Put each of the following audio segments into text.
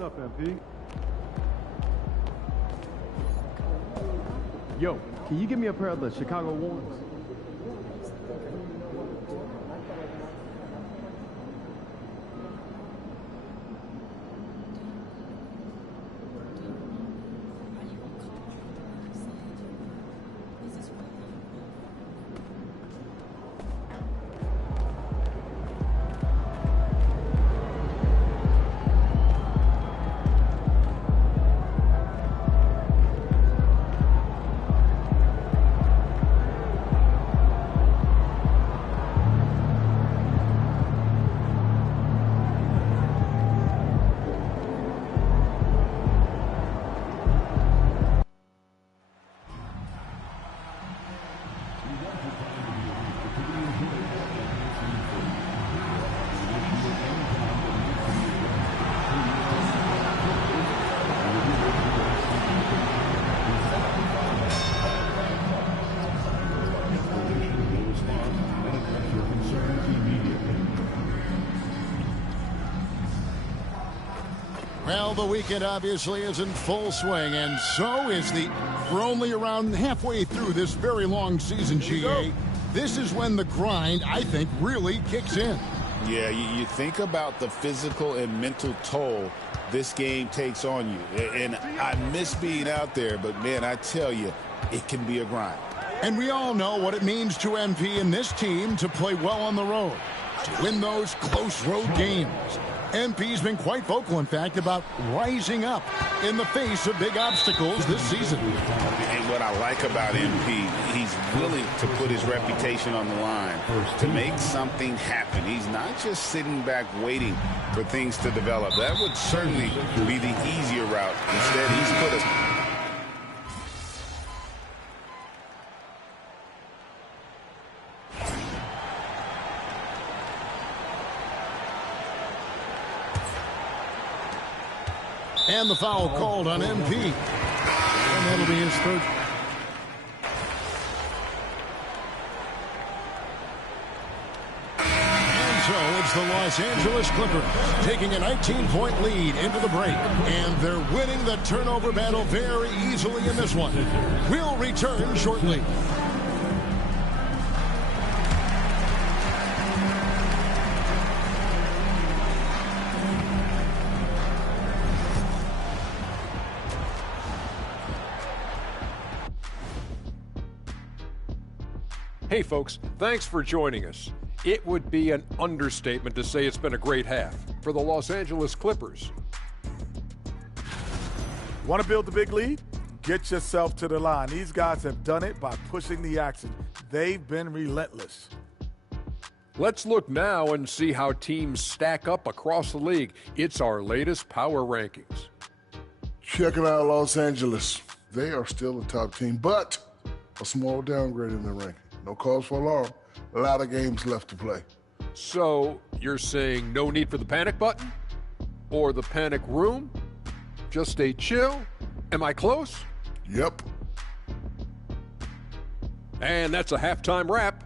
What's up, MP? Yo, can you give me a pair of the Chicago ones? Well, the weekend obviously is in full swing, and so is we're only around halfway through this very long season, GA. This is when the grind, I think, really kicks in. Yeah, you think about the physical and mental toll this game takes on you. And I miss being out there, but, man, I tell you, it can be a grind. And we all know what it means to MP and this team to play well on the road, to win those close road games. MP's been quite vocal, in fact, about rising up in the face of big obstacles this season. And what I like about MP, he's willing to put his reputation on the line to make something happen. He's not just sitting back waiting for things to develop. That would certainly be the easier route. Instead, he's put us... And the foul called on MP. And that'll be his third. And so it's the Los Angeles Clippers taking a 19-point lead into the break. And they're winning the turnover battle very easily in this one. We'll return shortly. Hey folks, thanks for joining us. It would be an understatement to say it's been a great half for the Los Angeles Clippers. Want to build the big lead? Get yourself to the line. These guys have done it by pushing the action. They've been relentless. Let's look now and see how teams stack up across the league. It's our latest power rankings. Checking out Los Angeles. They are still a top team, but a small downgrade in their ranking. No cause for alarm. A lot of games left to play. So you're saying no need for the panic button? Or the panic room? Just stay chill? Am I close? Yep. And that's a halftime wrap.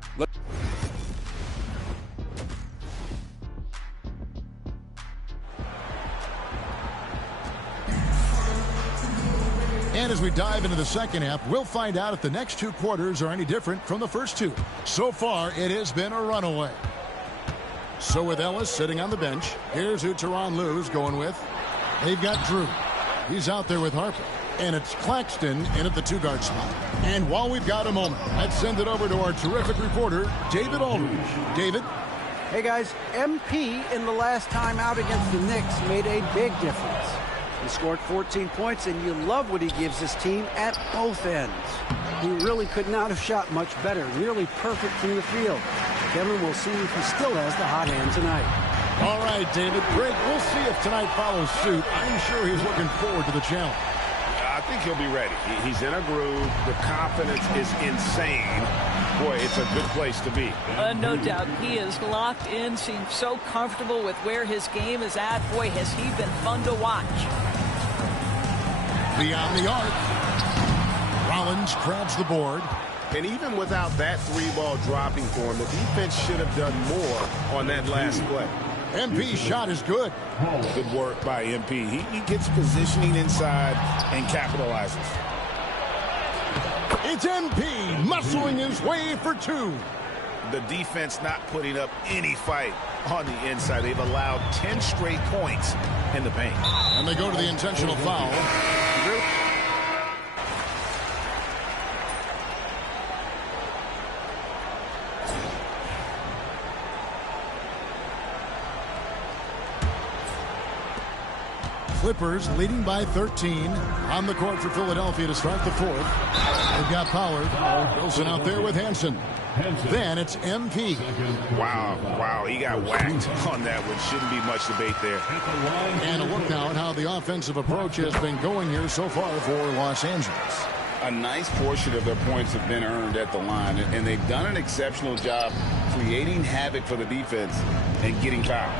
And as we dive into the second half, we'll find out if the next two quarters are any different from the first two. So far, it has been a runaway. So with Ellis sitting on the bench, here's who Tyronn Lue's going with. They've got Drew. He's out there with Harper. And it's Claxton in at the two-guard spot. And while we've got a moment, let's send it over to our terrific reporter, David Aldridge. David? Hey, guys. MP in the last time out against the Knicks made a big difference. He scored 14 points, and you love what he gives his team at both ends. He really could not have shot much better. Nearly perfect from the field. Kevin, we'll see if he still has the hot hand tonight. All right, David. Great. We'll see if tonight follows suit. I'm sure he's looking forward to the challenge. I think he'll be ready. He's in a groove. The confidence is insane. Boy, it's a good place to be. No doubt. He is locked in, seems so comfortable with where his game is at. Boy, has he been fun to watch. Beyond the arc. Rollins grabs the board. And even without that three-ball dropping for him, the defense should have done more on that last play. MP's shot is good. Good work by MP. He gets positioning inside and capitalizes. It's MP muscling his way for two. The defense not putting up any fight on the inside. They've allowed 10 straight points in the paint. And they go to the intentional foul. Clippers leading by 13 on the court for Philadelphia to start the fourth. They've got Pollard. Wilson out there with Hansen. Then it's MP. Wow, he got whacked on that one. Shouldn't be much debate there. And a look now at how the offensive approach has been going here so far for Los Angeles. A nice portion of their points have been earned at the line, and they've done an exceptional job creating havoc for the defense and getting fouled.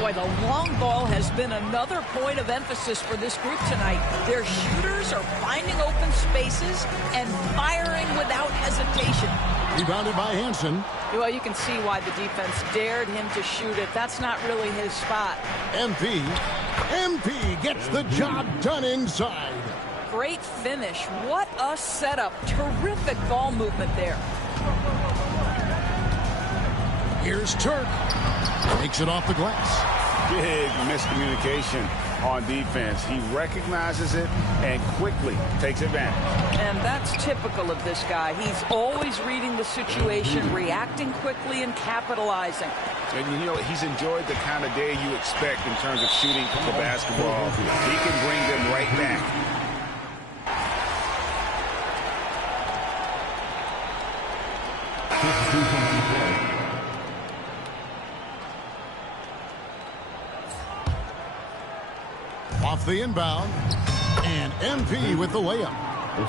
Boy, the long ball has been another point of emphasis for this group tonight. Their shooters are finding open spaces and firing without hesitation. Rebounded by Hansen. Well, you can see why the defense dared him to shoot it. That's not really his spot. MP gets the job done inside. Great finish. What a setup. Terrific ball movement there. Here's Turk. Takes it off the glass. Big miscommunication on defense. He recognizes it and quickly takes advantage. And that's typical of this guy. He's always reading the situation, reacting quickly, and capitalizing. And you know, he's enjoyed the kind of day you expect in terms of shooting the basketball. He can bring them right back. Off the inbound, and MP with the layup.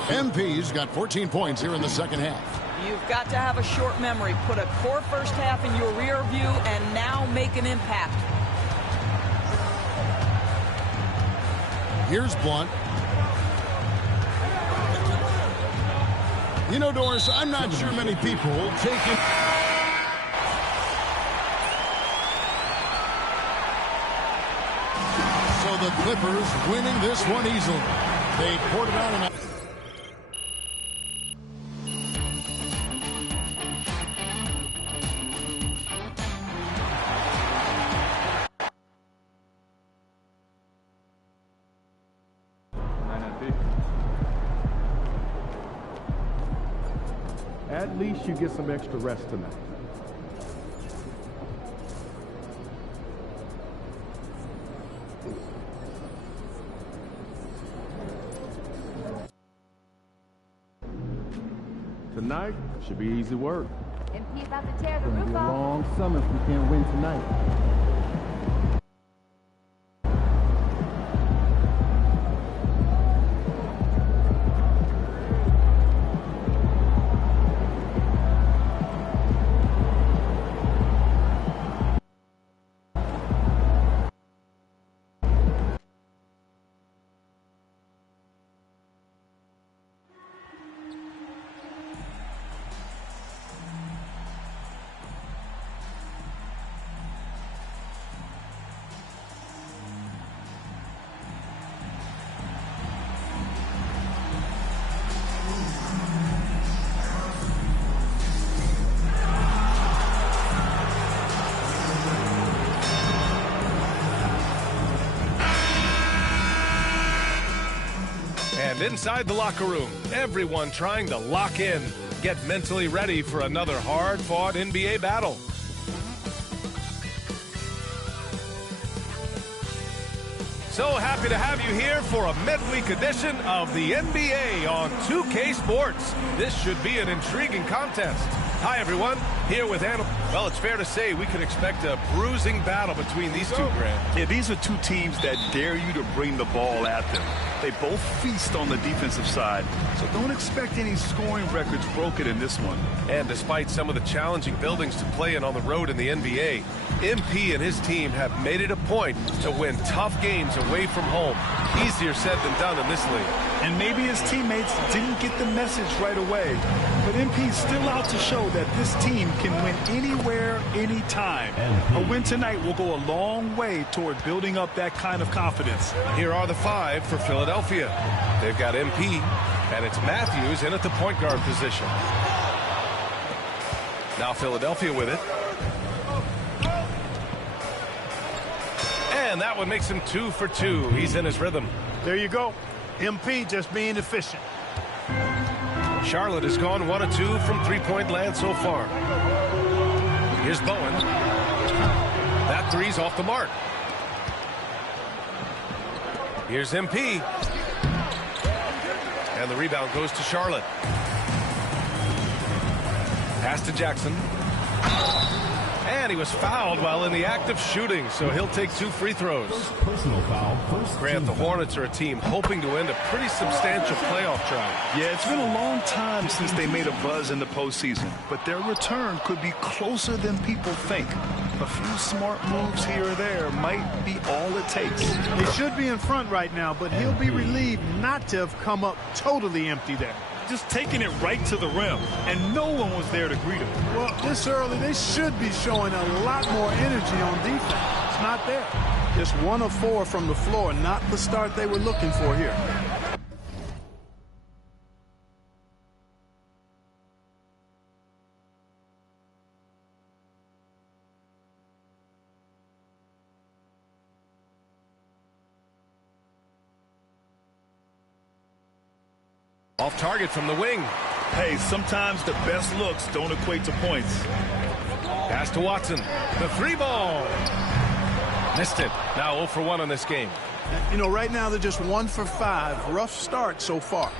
MP's got 14 points here in the second half. You've got to have a short memory. Put a core first half in your rear view and now make an impact. Here's Blunt. You know, Doris, I'm not sure many people take it. So the Clippers winning this one easily. They poured it out and At least you get some extra rest tonight. Tonight should be easy work. MP about to tear the It's gonna roof be a off. long summer if we can't win tonight. And inside the locker room, everyone trying to lock in, get mentally ready for another hard-fought NBA battle. So happy to have you here for a midweek edition of the NBA on 2K Sports. This should be an intriguing contest. Hi, everyone. Here with Anna. Well, it's fair to say we can expect a bruising battle between these two, Grant. Yeah, these are two teams that dare you to bring the ball at them. They both feast on the defensive side, so don't expect any scoring records broken in this one. And despite some of the challenging buildings to play in on the road in the NBA, MP and his team have made it a point to win tough games away from home. Easier said than done in this league. And maybe his teammates didn't get the message right away, But MP's still out to show that this team can win anywhere, anytime. A win tonight will go a long way toward building up that kind of confidence. Here are the 5 for Philadelphia. They've got MP, and it's Matthews in at the point guard position. Now Philadelphia with it. And that one makes him 2 for 2. He's in his rhythm. There you go. MP just being efficient. Charlotte has gone 1 of 2 from three-point land so far. Here's Bowen. That three's off the mark. Here's MP. And the rebound goes to Charlotte. Pass to Jackson. And he was fouled while in the act of shooting, so he'll take 2 free throws. Personal foul. Grant, the Hornets are a team hoping to end a pretty substantial playoff drive. Yeah, it's been a long time since they made a buzz in the postseason, but their return could be closer than people think. A few smart moves here or there might be all it takes. They should be in front right now, but he'll be relieved not to have come up totally empty there. Just taking it right to the rim, and no one was there to greet him. Well, this early, they should be showing a lot more energy on defense. It's not there. Just 1 of 4 from the floor, not the start they were looking for here. Off target from the wing. Hey, sometimes the best looks don't equate to points. Pass to Watson. The 3 ball. Missed it. Now 0 for 1 on this game. You know, right now they're just 1 for 5. Rough start so far.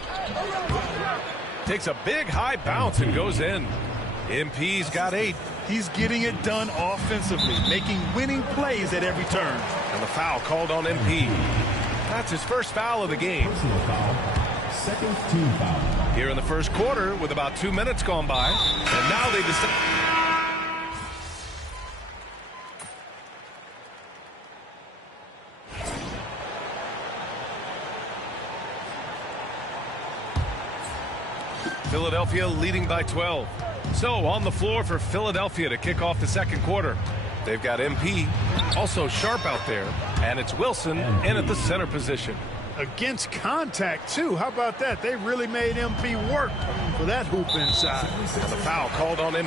Takes a big high bounce and goes in. MP's got 8. He's getting it done offensively, making winning plays at every turn. And the foul called on MP. That's his first foul of the game. Personal foul. Second team foul. Here in the first quarter with about 2 minutes gone by. And now they decide. Philadelphia leading by 12. So on the floor for Philadelphia to kick off the second quarter. They've got MP, also Sharp out there, and it's Wilson in at the center position. Against contact, too. How about that? They really made MP work for that hoop inside. And the foul called on MP.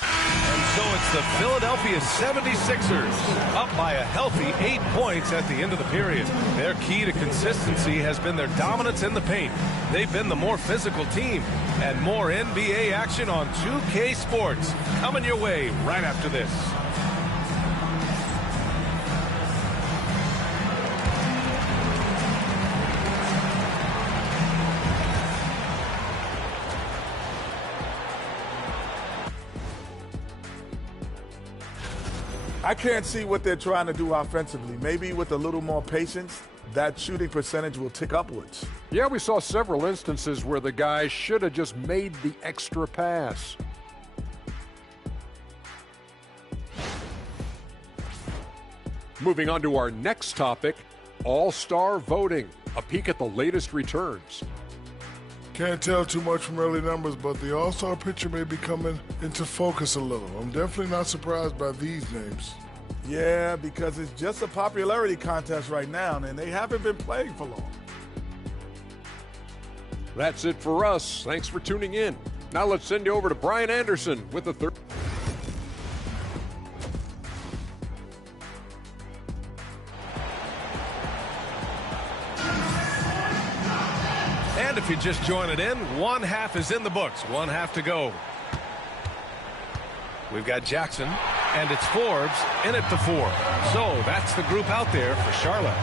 And so it's the Philadelphia 76ers up by a healthy 8 points at the end of the period. Their key to consistency has been their dominance in the paint. They've been the more physical team. And more NBA action on 2K Sports coming your way right after this. I can't see what they're trying to do offensively. Maybe with a little more patience, that shooting percentage will tick upwards. Yeah, we saw several instances where the guys should have just made the extra pass. Moving on to our next topic, All-Star voting. A peek at the latest returns. Can't tell too much from early numbers, but the All-Star picture may be coming into focus a little. I'm definitely not surprised by these names. Yeah, because it's just a popularity contest right now, and they haven't been playing for long. That's it for us. Thanks for tuning in. Now let's send you over to Brian Anderson with the third. And if you just join it in, 1 half is in the books, 1 half to go. We've got Jackson, and it's Forbes in at the 4. So that's the group out there for Charlotte.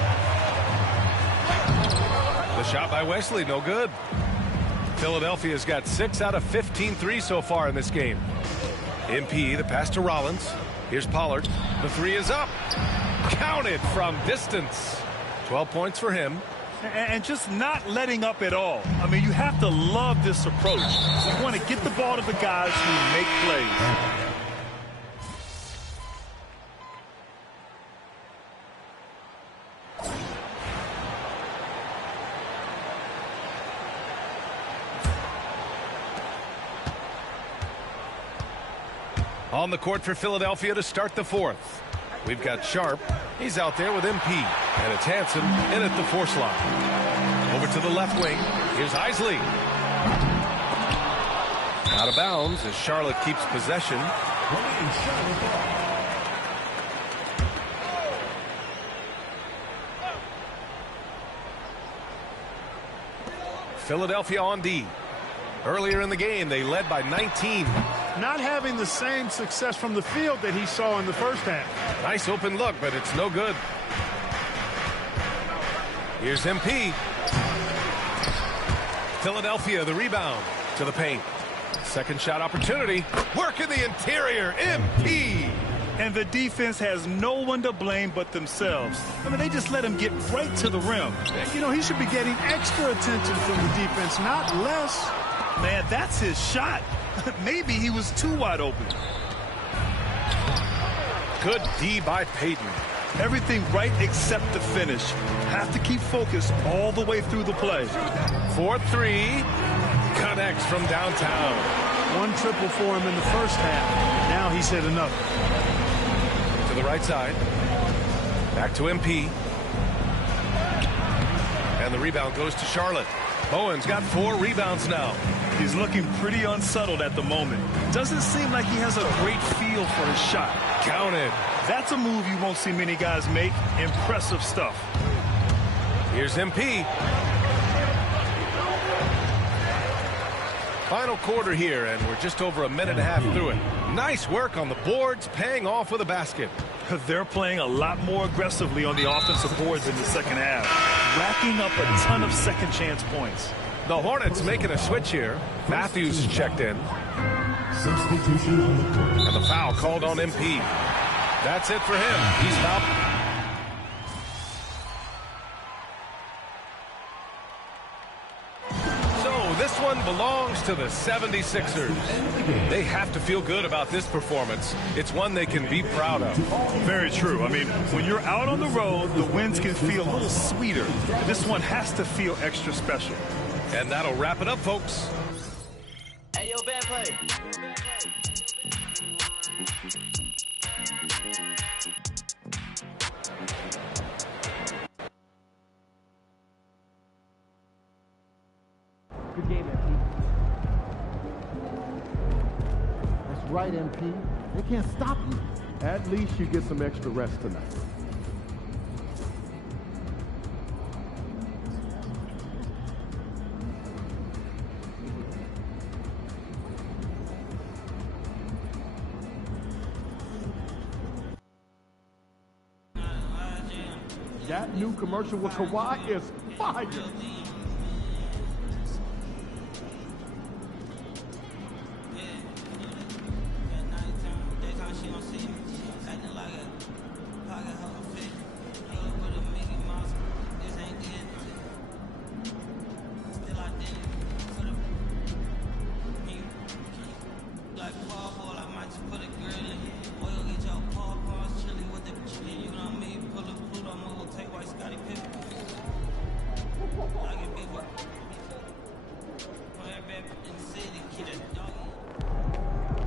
The shot by Wesley, no good. Philadelphia's got 6 out of 15 threes so far in this game. MP, the pass to Rollins. Here's Pollard. The 3 is up. Counted from distance. 12 points for him. And just not letting up at all. I mean, you have to love this approach. You want to get the ball to the guys who make plays. On the court for Philadelphia to start the fourth. We've got Sharp. He's out there with MP. And it's Hansen in at the 4 slot. Over to the left wing. Here's Isley. Out of bounds as Charlotte keeps possession. Philadelphia on D. Earlier in the game, they led by 19. Not having the same success from the field that he saw in the first half. Nice open look, but it's no good. Here's MP. Philadelphia, the rebound to the paint. Second shot opportunity. Work in the interior. MP. And the defense has no one to blame but themselves. I mean, they just let him get right to the rim. You know, he should be getting extra attention from the defense, not less. Man, that's his shot. Maybe he was too wide open. Good D by Payton. Everything right except the finish. Have to keep focused all the way through the play. 4-3. Connects from downtown. 1 triple for him in the first half. Now he's hit another. To the right side. Back to MP. And the rebound goes to Charlotte. Bowen's got 4 rebounds now. He's looking pretty unsettled at the moment. Doesn't seem like he has a great feel for his shot. Counted. That's a move you won't see many guys make. Impressive stuff. Here's MP. Final quarter here, and we're just over a minute and a half through it. Nice work on the boards, paying off with a basket. They're playing a lot more aggressively on the offensive boards in the second half, racking up a ton of second chance points. The Hornets making a switch here. Matthews checked in. Substitution on the court. And the foul called on MP. That's it for him. He's fouled. This one belongs to the 76ers. They have to feel good about this performance. It's one they can be proud of. Very true. I mean, when you're out on the road, the wins can feel a little sweeter. This one has to feel extra special. And that'll wrap it up, folks. Hey, yo, bad play. Good game, MP. That's right, MP. They can't stop you. At least you get some extra rest tonight. That new commercial with Kawhi is fire.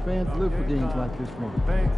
Fans live for games like this one. Thanks,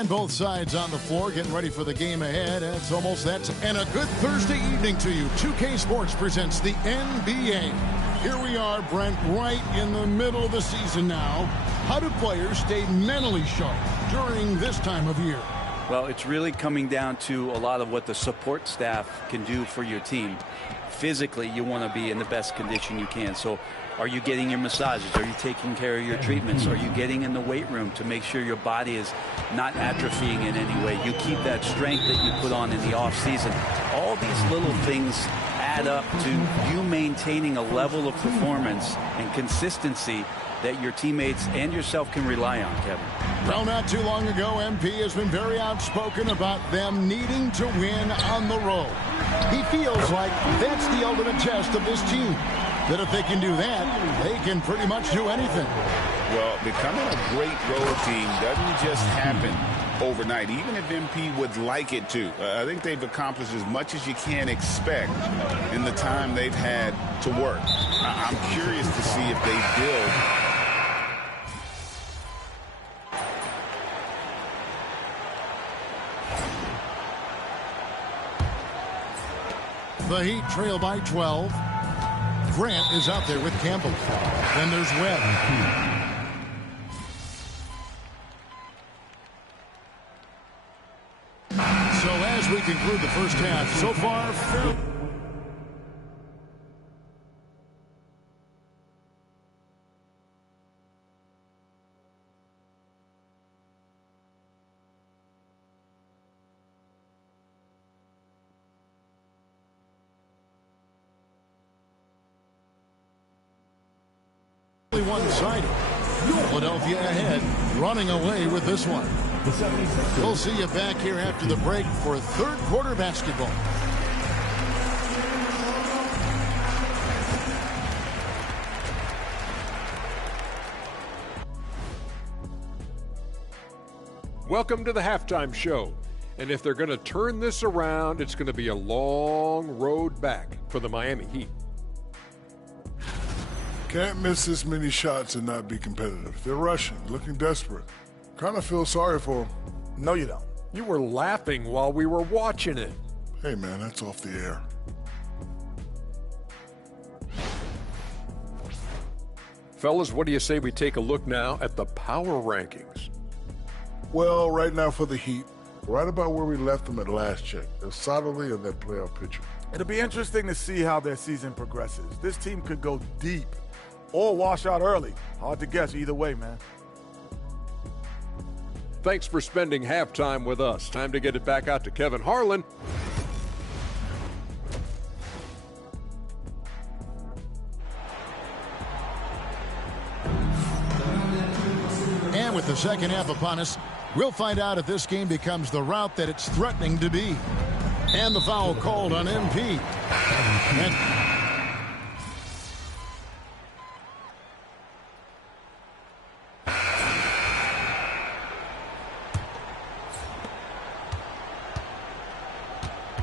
And both sides on the floor getting ready for the game ahead. And it's almost that. And a good Thursday evening to you. 2K Sports presents the NBA. Here we are, Brent, right in the middle of the season now. How do players stay mentally sharp during this time of year? Well, it's really coming down to a lot of what the support staff can do for your team. Physically, you want to be in the best condition you can. So Are you getting your massages? Are you taking care of your treatments? Are you getting in the weight room to make sure your body is not atrophying in any way? You keep that strength that you put on in the off season. All these little things add up to you maintaining a level of performance and consistency that your teammates and yourself can rely on, Kevin. Well, not too long ago, MP has been very outspoken about them needing to win on the road. He feels like that's the ultimate test of this team, that if they can do that, they can pretty much do anything. Well, becoming a great road team doesn't just happen overnight, even if MP would like it to. I think they've accomplished as much as you can expect in the time they've had to work. I'm curious to see if they build. The Heat trail by 12. Grant is out there with Campbell. Then there's Webb. So as we conclude the first half, so far, fairly... one-sided. Philadelphia ahead, running away with this one. We'll see you back here after the break for third quarter basketball. Welcome to the halftime show. And if they're going to turn this around, it's going to be a long road back for the Miami Heat. Can't miss this many shots and not be competitive. They're rushing, looking desperate. Kind of feel sorry for them. No, you don't. You were laughing while we were watching it. Hey, man, that's off the air. Fellas, what do you say we take a look now at the power rankings? Well, right now for the Heat, right about where we left them at last check. They're solidly in that playoff picture. It'll be interesting to see how their season progresses. This team could go deep or wash out early. Hard to guess either way, man. Thanks for spending halftime with us. Time to get it back out to Kevin Harlan. And with the second half upon us, we'll find out if this game becomes the route that it's threatening to be. And the foul called on MP.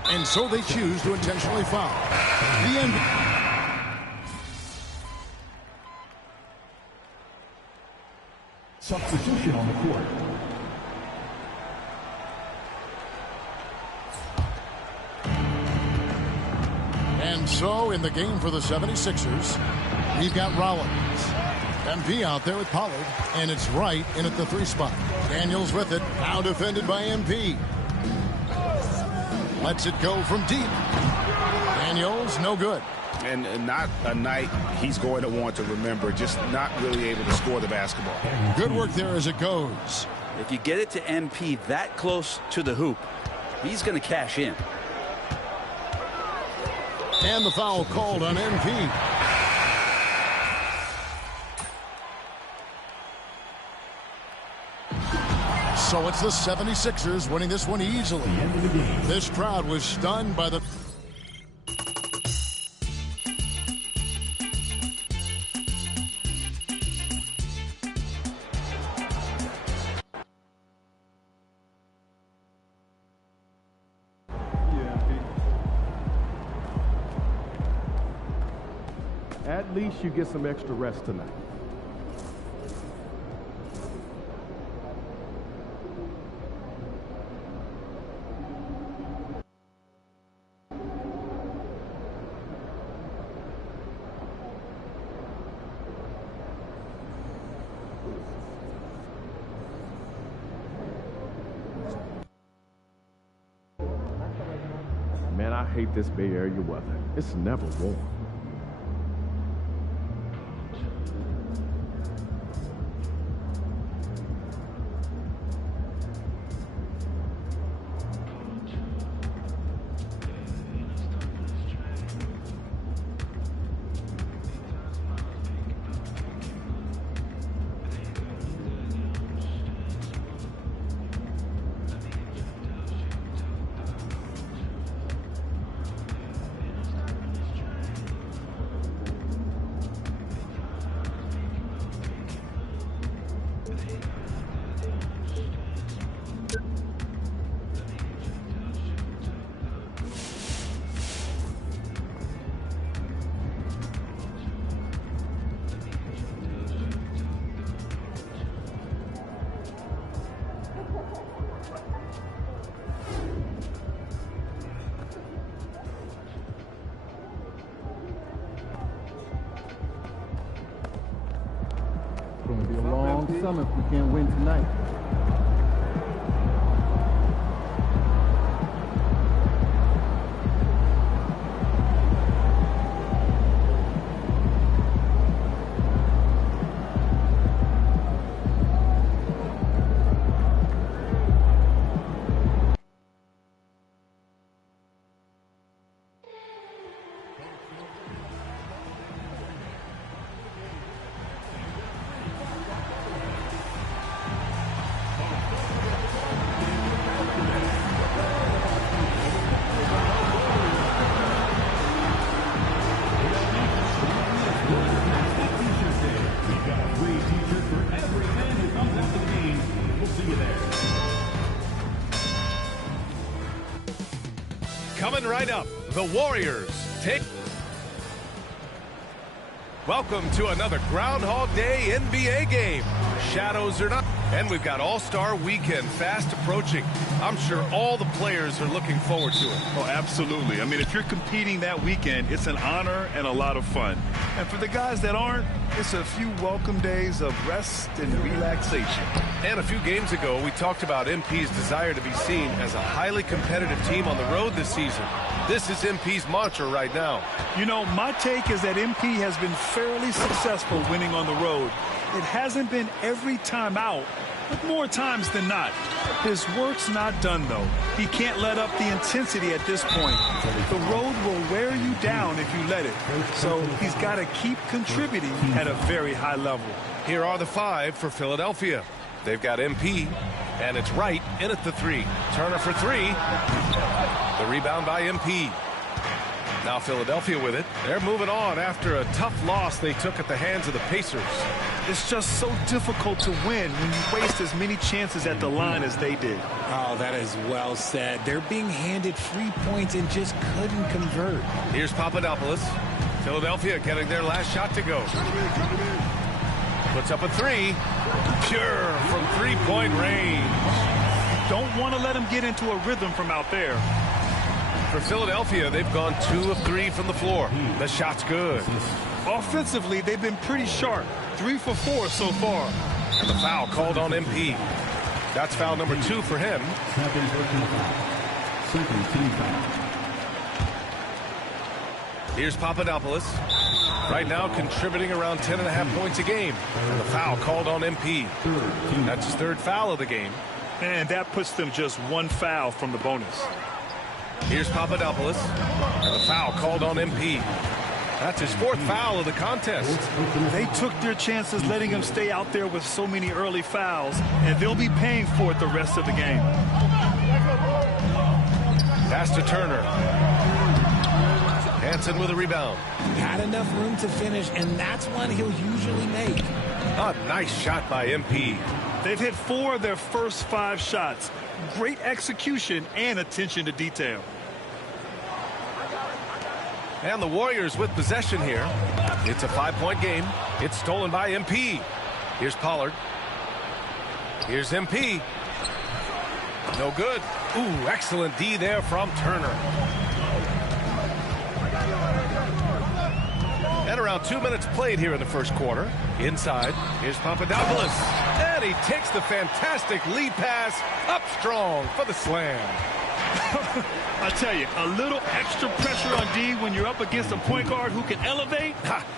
And so they choose to intentionally foul. The end. Substitution on the court. And so in the game for the 76ers, we've got Rollins. MP out there with Pollard, and it's right in at the 3 spot. Daniels with it, now defended by MP. Lets it go from deep. Daniels, no good. And not a night he's going to want to remember, just not really able to score the basketball. Good work there as it goes. If you get it to MP that close to the hoop, he's going to cash in. And the foul called on MP. So it's the 76ers winning this one easily. This crowd was stunned by the... At least you get some extra rest tonight. Man, I hate this Bay Area weather. It's never warm. It's going to be a long summer if we can't win tonight. Coming right up, the Warriors take... Welcome to another Groundhog Day NBA game. Shadows are not... And we've got All-Star Weekend fast approaching. I'm sure all the players are looking forward to it. Oh, absolutely. I mean, if you're competing that weekend, it's an honor and a lot of fun. And for the guys that aren't, it's a few welcome days of rest and relaxation. And a few games ago, we talked about MP's desire to be seen as a highly competitive team on the road this season. This is MP's mantra right now. You know, my take is that MP has been fairly successful winning on the road. It hasn't been every time out, but more times than not. His work's not done, though. He can't let up the intensity at this point. The road will wear you down if you let it. So he's got to keep contributing at a very high level. Here are the five for Philadelphia. They've got MP, and it's Wright in at the three. Turner for three. The rebound by MP. Now Philadelphia with it. They're moving on after a tough loss they took at the hands of the Pacers. It's just so difficult to win when you waste as many chances at the line as they did. Oh, that is well said. They're being handed free points and just couldn't convert. Here's Papadopoulos. Philadelphia getting their last shot to go. Puts up a three. Pure from three-point range. Don't want to let him get into a rhythm from out there. For Philadelphia, they've gone 2 of 3 from the floor. The shot's good. Offensively, they've been pretty sharp. 3 for 4 so far. And the foul called on MP. That's foul number 2 for him. Here's Papadopoulos. Right now contributing around 10.5 points a game. And the foul called on MP. That's his 3rd foul of the game. And that puts them just 1 foul from the bonus. Here's Papadopoulos. And the foul called on MP. That's his 4th foul of the contest. They took their chances letting him stay out there with so many early fouls, and they'll be paying for it the rest of the game. Pass to Turner. Hansen with a rebound. Had enough room to finish, and that's one he'll usually make. A nice shot by MP. They've hit 4 of their first 5 shots. Great execution and attention to detail. And the Warriors with possession here. It's a 5-point game. It's stolen by MP. Here's Pollard. Here's MP. No good. Ooh, excellent D there from Turner. And around 2 minutes played here in the first quarter. Inside, here's Papadopoulos. And he takes the fantastic lead pass up strong for the slam. I tell you, a little extra pressure on D when you're up against a point guard who can elevate.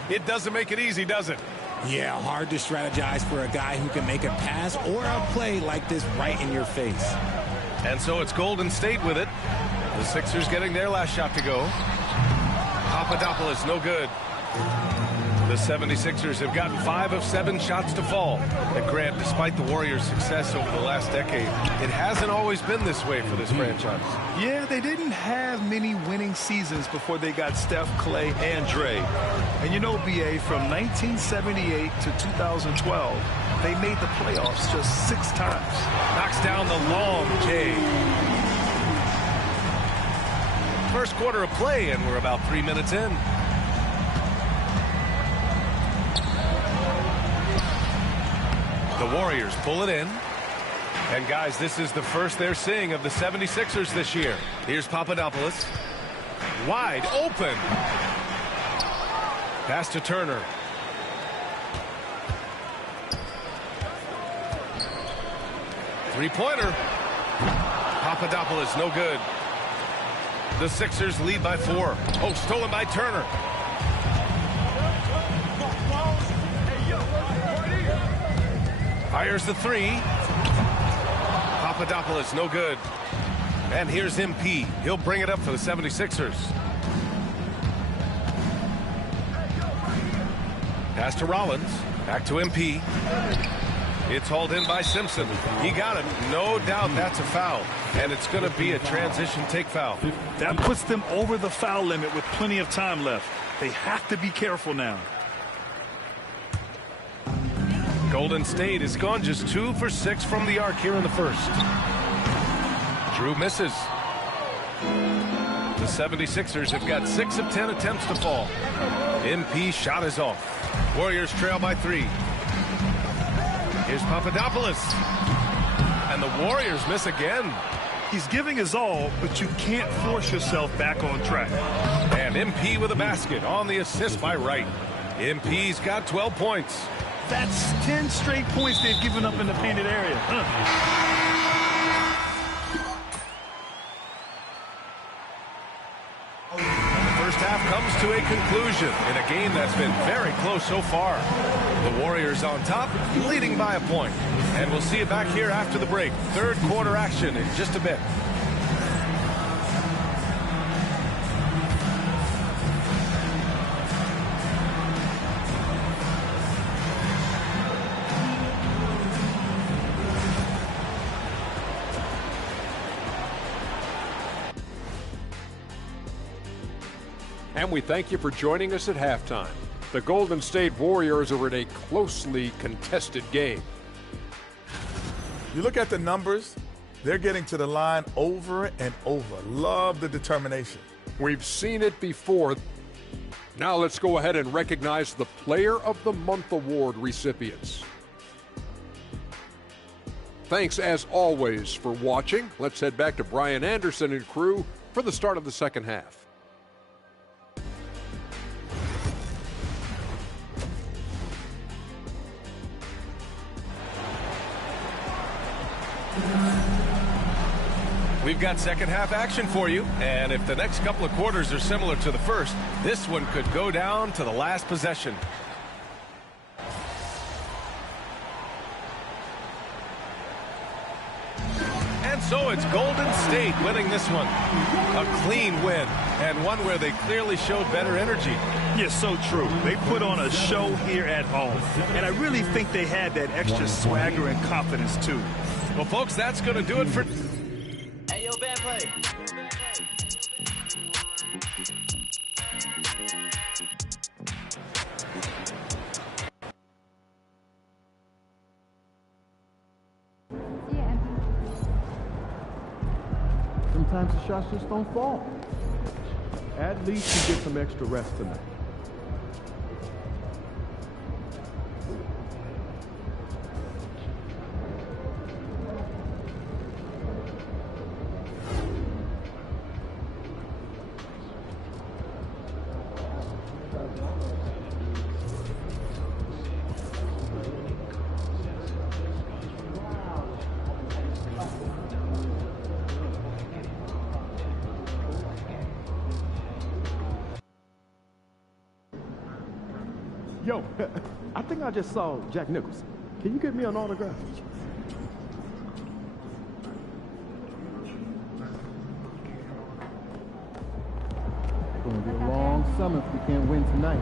It doesn't make it easy, does it? Yeah, hard to strategize for a guy who can make a pass or a play like this right in your face. And so it's Golden State with it. The Sixers getting their last shot to go. Papadopoulos, no good. The 76ers have gotten 5 of 7 shots to fall. And Grant, despite the Warriors' success over the last decade, it hasn't always been this way for this franchise. Yeah, they didn't have many winning seasons before they got Steph, Clay, and Dre. And you know, BA, from 1978 to 2012, they made the playoffs just 6 times. Knocks down the long J. First quarter of play, and we're about 3 minutes in. The Warriors pull it in. And guys, this is the first they're seeing of the 76ers this year. Here's Papadopoulos. Wide open. Pass to Turner. Three-pointer. Papadopoulos, no good. The Sixers lead by 4. Oh, stolen by Turner. Fires the 3. Papadopoulos, no good. And here's MP. He'll bring it up for the 76ers. Pass to Rollins. Back to MP. It's hauled in by Simpson. He got it. No doubt that's a foul. And it's going to be a transition take foul. That puts them over the foul limit with plenty of time left. They have to be careful now. Golden State has gone just 2 for 6 from the arc here in the first. Drew misses. The 76ers have got 6 of 10 attempts to fall. MP shot is off. Warriors trail by 3. Here's Papadopoulos. And the Warriors miss again. He's giving his all, but you can't force yourself back on track. And MP with a basket on the assist by Wright. MP's got 12 points. That's 10 straight points they've given up in the painted area. First half comes to a conclusion in a game that's been very close so far. The Warriors on top, leading by a point. And we'll see you back here after the break. Third quarter action in just a bit. And we thank you for joining us at halftime. The Golden State Warriors are in a closely contested game. You look at the numbers, they're getting to the line over and over. Love the determination. We've seen it before. Now let's go ahead and recognize the Player of the Month Award recipients. Thanks as always for watching. Let's head back to Brian Anderson and crew for the start of the second half. We've got second half action for you, and if the next couple of quarters are similar to the first, this one could go down to the last possession. And so it's Golden State winning this one. A clean win, and one where they clearly showed better energy. Yeah, so true. They put on a show here at home, and I really think they had that extra swagger and confidence too. Well, folks, that's going to do it for... Hey, yo, bad play. Sometimes the shots just don't fall. At least you get some extra rest tonight. Yo, I think I just saw Jack Nicholson. Can you get me an autograph? It's going to be a long summer if we can't win tonight.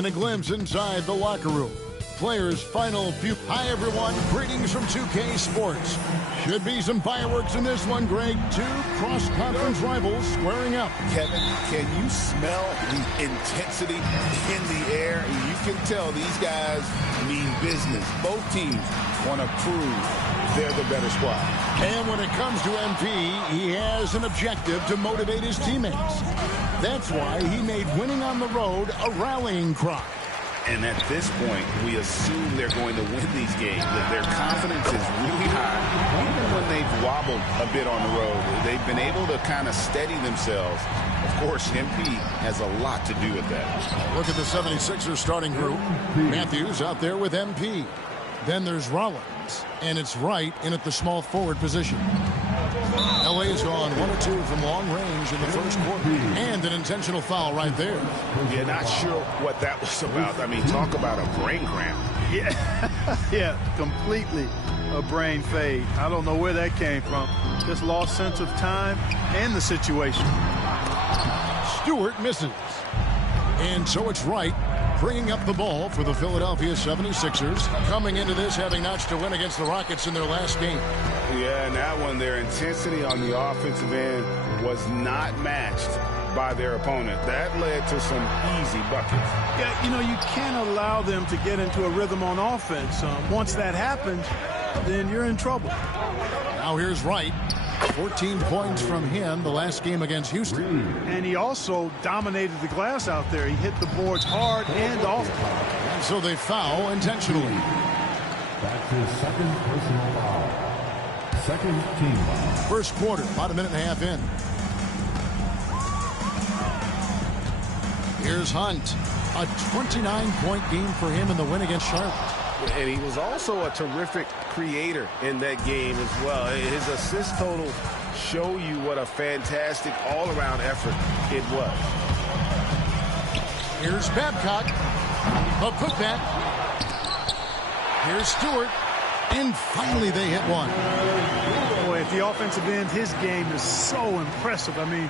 And a glimpse inside the locker room. Players' final few. Hi, everyone. Greetings from 2K Sports. Should be some fireworks in this one, Greg. Two cross-conference rivals squaring up. Kevin, can you smell the intensity in the air? You can tell these guys mean business. Both teams want to prove they're the better squad. And when it comes to MP, he has an objective to motivate his teammates. That's why he made winning on the road a rallying cry. And at this point, we assume they're going to win these games. That their confidence is really high. Even when they've wobbled a bit on the road, they've been able to kind of steady themselves. Of course, MP has a lot to do with that. Look at the 76ers starting group. Matthews out there with MP. Then there's Rollins, and it's Wright in at the small forward position. LA has gone 1 or 2 from long range in the first quarter, and an intentional foul right there. Yeah, not sure what that was about. I mean, talk about a brain cramp. Yeah, completely a brain fade. I don't know where that came from. Just lost sense of time and the situation. Stewart misses. And so it's Wright bringing up the ball for the Philadelphia 76ers, coming into this having notched a win against the Rockets in their last game. Yeah, and that one, their intensity on the offensive end was not matched by their opponent. That led to some easy buckets. Yeah, you know, you can't allow them to get into a rhythm on offense. Once that happens, then you're in trouble. Now here's Wright. 14 points from him the last game against Houston. And he also dominated the glass out there. He hit the boards hard and often. And so they foul intentionally. That's his second personal foul. Second team foul. First quarter, about a minute and a half in. Here's Hunt. A 29-point game for him in the win against Charlotte. And he was also a terrific creator in that game as well. His assist total show you what a fantastic all-around effort it was. Here's Babcock. A putback. Here's Stewart. And finally they hit one. Boy, at the offensive end, his game is so impressive. I mean,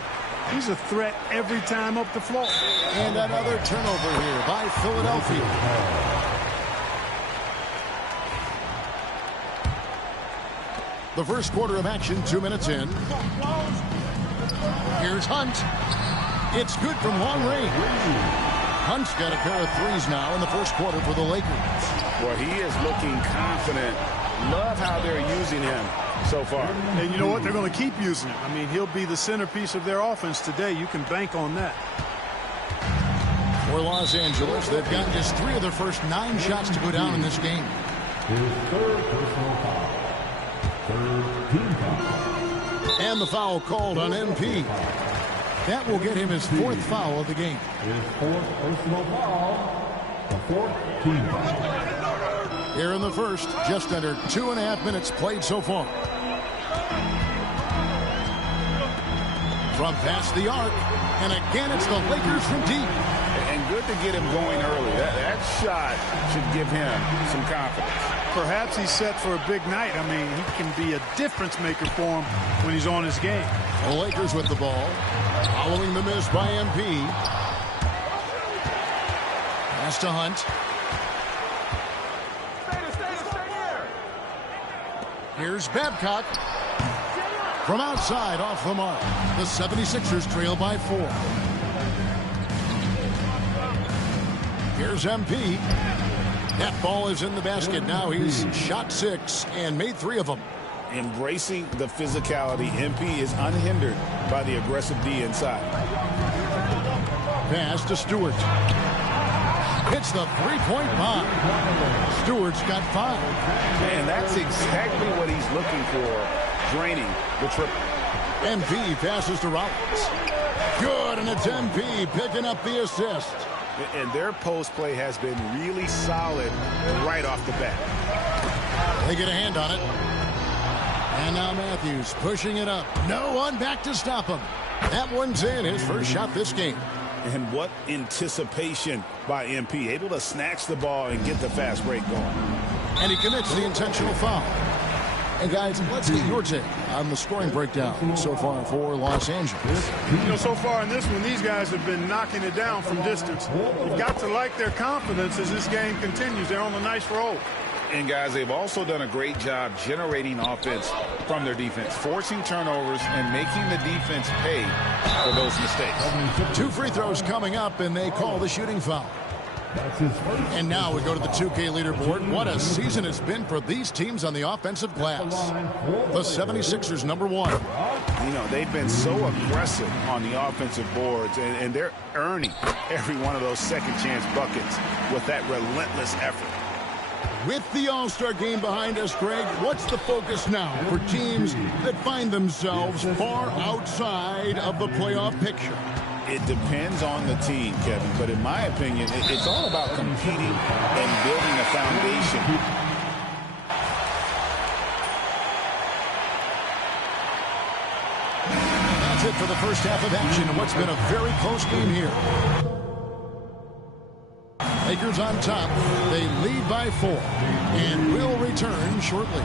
he's a threat every time up the floor. And another turnover here by Philadelphia. The first quarter of action, 2 minutes in. Here's Hunt. It's good from long range. Hunt's got a pair of threes now in the first quarter for the Lakers. Well, he is looking confident. Love how they're using him so far. And you know what? They're going to keep using him. I mean, he'll be the centerpiece of their offense today. You can bank on that. For Los Angeles, they've gotten just 3 of their first 9 shots to go down in this game. His third personal foul. And the foul called on MP. That will get him his 4th foul of the game. His 4th personal foul. The 4th team foul. Here in the first, just under 2.5 minutes played so far. From past the arc, and again it's the Lakers from deep. And good to get him going early. That shot should give him some confidence. Perhaps he's set for a big night. I mean, he can be a difference maker for him when he's on his game. The Lakers with the ball. Following the miss by MP. Pass to Hunt. Here's Babcock. From outside, off the mark. The 76ers trail by 4. Here's MP. That ball is in the basket now. He's shot 6 and made 3 of them. Embracing the physicality, MP is unhindered by the aggressive D inside. Pass to Stewart. Hits the 3-point bomb. Stewart's got 5. And that's exactly what he's looking for, draining the triple. MP passes to Rollins. Good, and it's MP picking up the assist. And their post play has been really solid right off the bat. They get a hand on it. And now Matthews pushing it up. No one back to stop him. That one's in, his first shot this game. And what anticipation by MP. Able to snatch the ball and get the fast break going. And he commits the intentional foul. And guys, let's get your take on the scoring breakdown so far for Los Angeles. You know, so far in this one, these guys have been knocking it down from distance. You've got to like their confidence as this game continues. They're on a nice roll. And guys, they've also done a great job generating offense from their defense, forcing turnovers and making the defense pay for those mistakes. 2 free throws coming up, and they call the shooting foul. And now we go to the 2K leaderboard. What a season it's been for these teams on the offensive glass. The 76ers, number 1. You know, they've been so aggressive on the offensive boards, and they're earning every one of those second chance buckets with that relentless effort. With the All-Star game behind us, Greg, what's the focus now for teams that find themselves far outside of the playoff picture? It depends on the team, Kevin, but in my opinion, it's all about competing and building a foundation. That's it for the first half of action in what's been a very close game here. Lakers on top. They lead by 4 and will return shortly.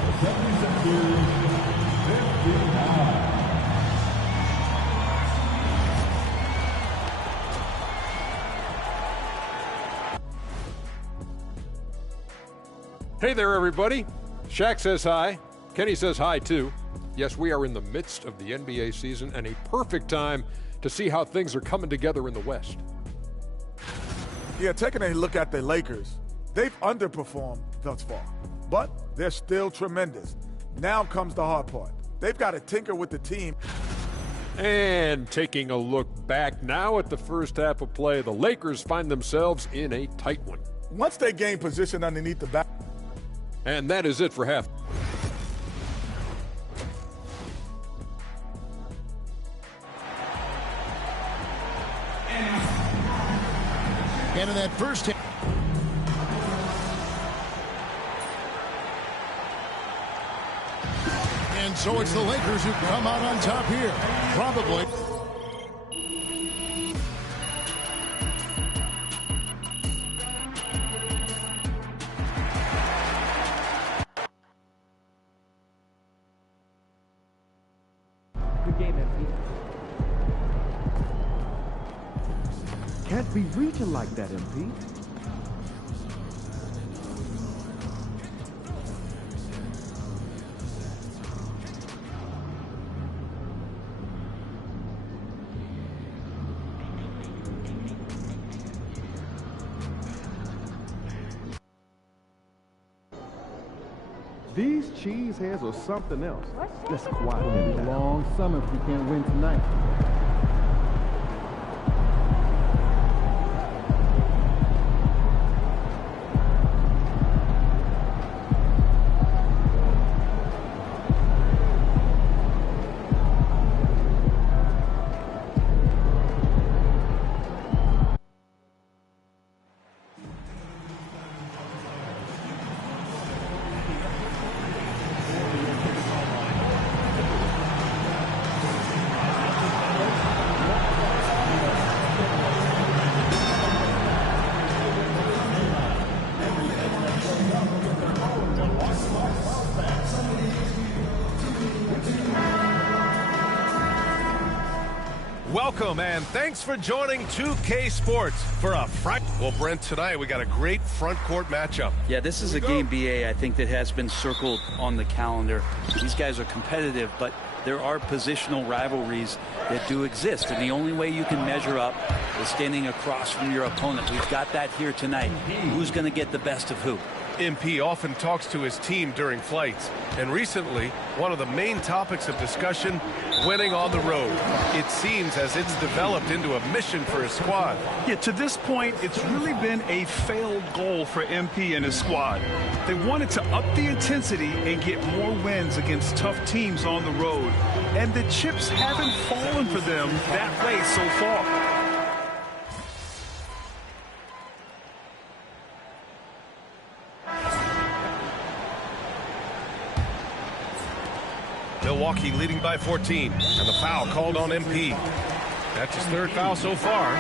Hey there, everybody. Shaq says hi. Kenny says hi, too. Yes, we are in the midst of the NBA season and a perfect time to see how things are coming together in the West. Yeah, taking a look at the Lakers, they've underperformed thus far, but they're still tremendous. Now comes the hard part. They've got to tinker with the team. And taking a look back now at the first half of play, the Lakers find themselves in a tight one. Once they gain position underneath the back. And that is it for half. And in that first half. And so it's the Lakers who come out on top here. Probably. Can't be reaching like that, MP. These cheeseheads are something else. Let's quiet them down. Long summer if we can't win tonight. Welcome and thanks for joining 2K Sports for a Friday. Well, Brent, tonight we got a great front court matchup. Yeah, this is a game, BA, I think that has been circled on the calendar. These guys are competitive, but there are positional rivalries that do exist, and the only way you can measure up is standing across from your opponent. We've got that here tonight. Who's going to get the best of who? MP often talks to his team during flights, and recently, one of the main topics of discussion, winning on the road. It seems as it's developed into a mission for his squad. Yeah, to this point, it's really been a failed goal for MP and his squad. They wanted to up the intensity and get more wins against tough teams on the road, and the chips haven't fallen for them that way so far. Milwaukee leading by 14, and the foul called on MP. That's his third foul so far.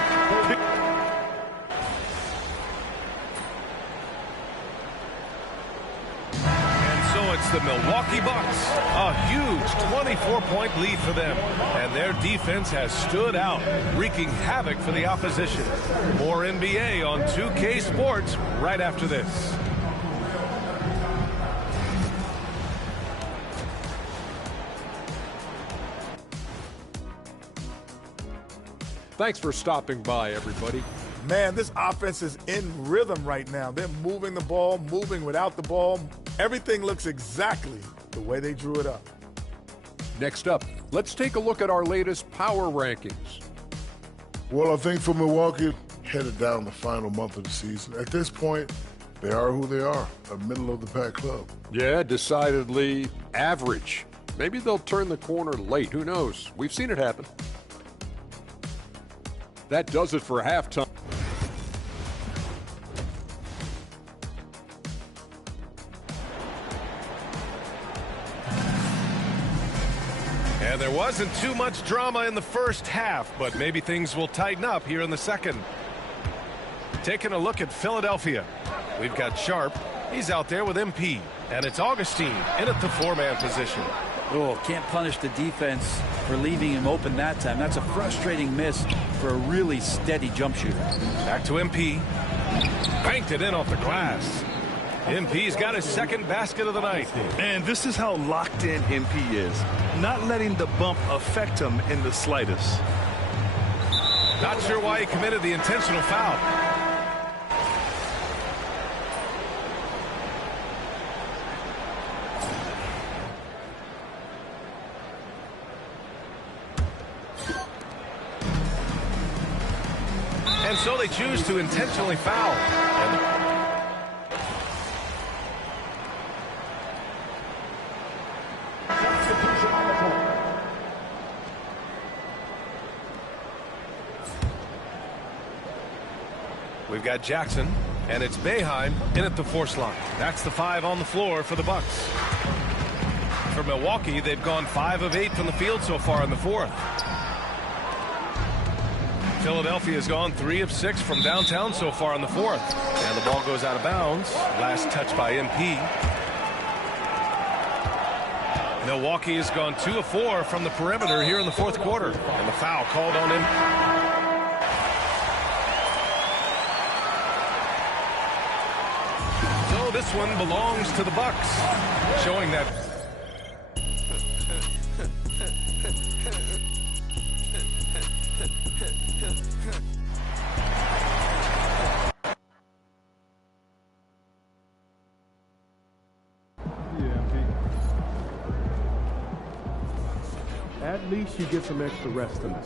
And so it's It's the Milwaukee Bucks. A huge 24-point lead for them. And their defense has stood out, wreaking havoc for the opposition. More NBA on 2K Sports right after this. Thanks for stopping by, everybody. Man, this offense is in rhythm right now. They're moving the ball, moving without the ball. Everything looks exactly the way they drew it up. Next up, let's take a look at our latest power rankings. Well, I think for Milwaukee, headed down the final month of the season, at this point, they are who they are, a middle-of-the-pack club. Yeah, decidedly average. Maybe they'll turn the corner late. Who knows? We've seen it happen. That does it for halftime. And there wasn't too much drama in the first half, but maybe things will tighten up here in the second. Taking a look at Philadelphia. We've got Sharp. He's out there with MP. And it's Augustine in at the four-man position. Oh, can't punish the defense for leaving him open that time. That's a frustrating miss for a really steady jump shooter. Back to MP. Banked it in off the glass. MP's got his second basket of the night. And this is how locked in MP is. Not letting the bump affect him in the slightest. Not sure why he committed the intentional foul. And so they choose to intentionally foul. We've got Jackson, and it's Boeheim in at the force line. That's the 5 on the floor for the Bucks. For Milwaukee, they've gone 5 of 8 from the field so far in the fourth. Philadelphia has gone 3 of 6 from downtown so far in the fourth. And the ball goes out of bounds. Last touch by MP. Milwaukee has gone 2 of 4 from the perimeter here in the fourth quarter. And the foul called on him. So this one belongs to the Bucks, showing that At least you get some extra rest tonight.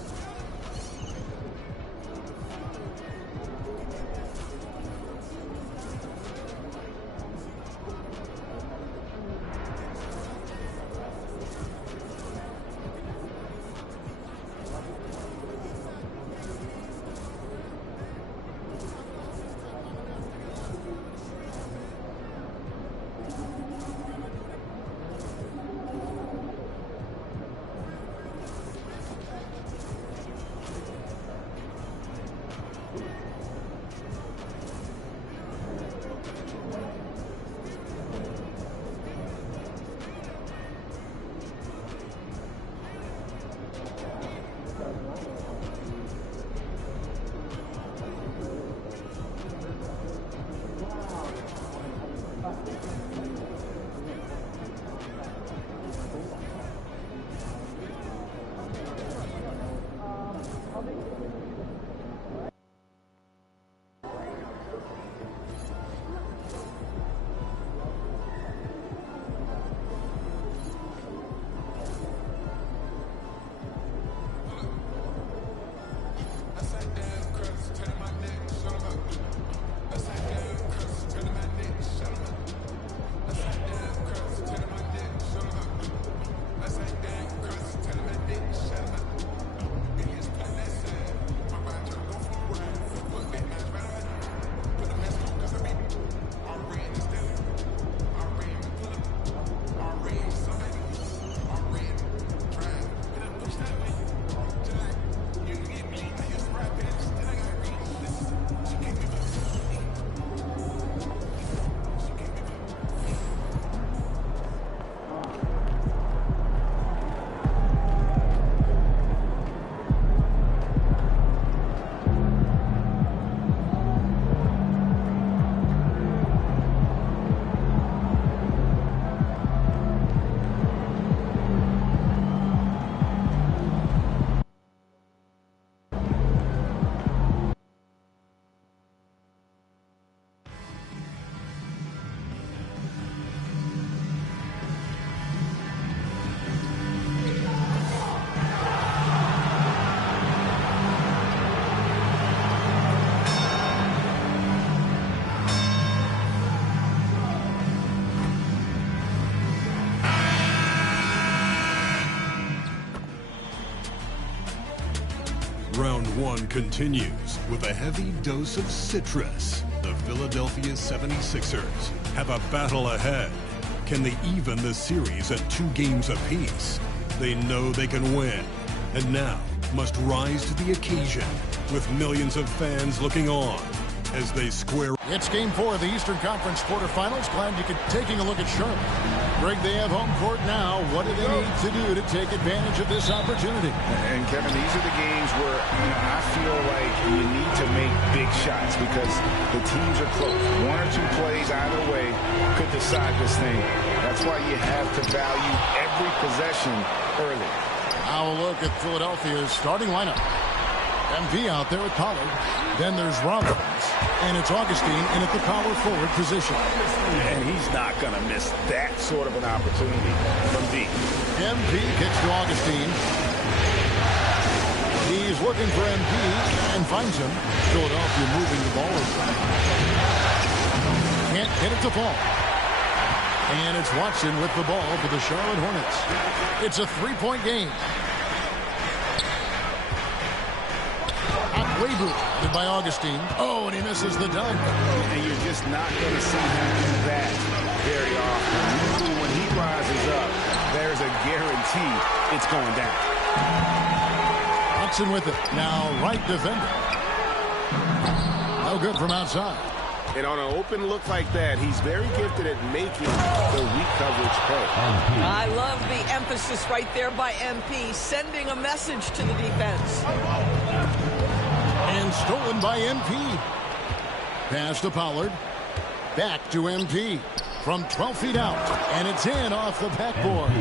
round one continues with a heavy dose of citrus. The Philadelphia 76ers have a battle ahead. Can they even the series at 2 games apiece? They know they can win, and now must rise to the occasion with millions of fans looking on as they square. It's game 4 of the Eastern Conference quarterfinals. Glad you could taking a look at Charlotte. Greg, they have home court now. What do they need to do to take advantage of this opportunity? And Kevin, these are the games where I feel like you need to make big shots because the teams are close. 1 or 2 plays either way could decide this thing. That's why you have to value every possession early. Now a look at Philadelphia's starting lineup. MP out there with Pollard. Then there's Rollins. And it's Augustine in at the power forward position. And he's not going to miss that sort of an opportunity from deep. MP kicks to Augustine. He's looking for MP and finds him. Philadelphia moving the ball over. Can't get it to fall. And it's Watson with the ball for the Charlotte Hornets. It's a 3-point game. Webu by Augustine. Oh, and he misses the dunk. And you're just not going to see him do that very often. Usually when he rises up, there's a guarantee it's going down. Watson with it. Now right defender. No good from outside. And on an open look like that, he's very gifted at making the weak coverage play. I love the emphasis right there by MP, sending a message to the defense. And stolen by MP. Pass to Pollard. Back to MP. From 12 feet out. And it's in off the backboard.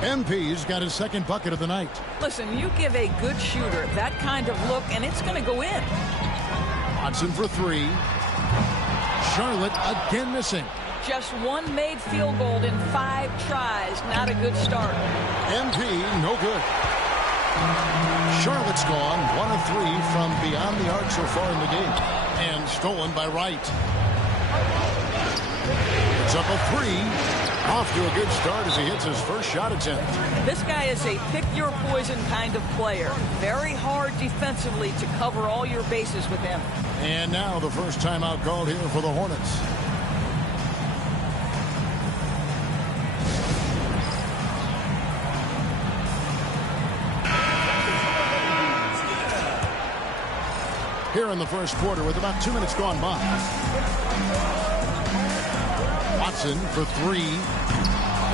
MP's got his second bucket of the night. Listen, you give a good shooter that kind of look, and it's going to go in. Watson for 3. Charlotte again missing. Just 1 made field goal in 5 tries. Not a good start. MP, no good. Charlotte's gone 1 of 3 from beyond the arc so far in the game. And stolen by Wright. It's up a 3. Off to a good start as he hits his first shot attempt. This guy is a pick-your-poison kind of player. Very hard defensively to cover all your bases with him. And now the first timeout called here for the Hornets. Here in the first quarter with about 2 minutes gone by. Watson for 3.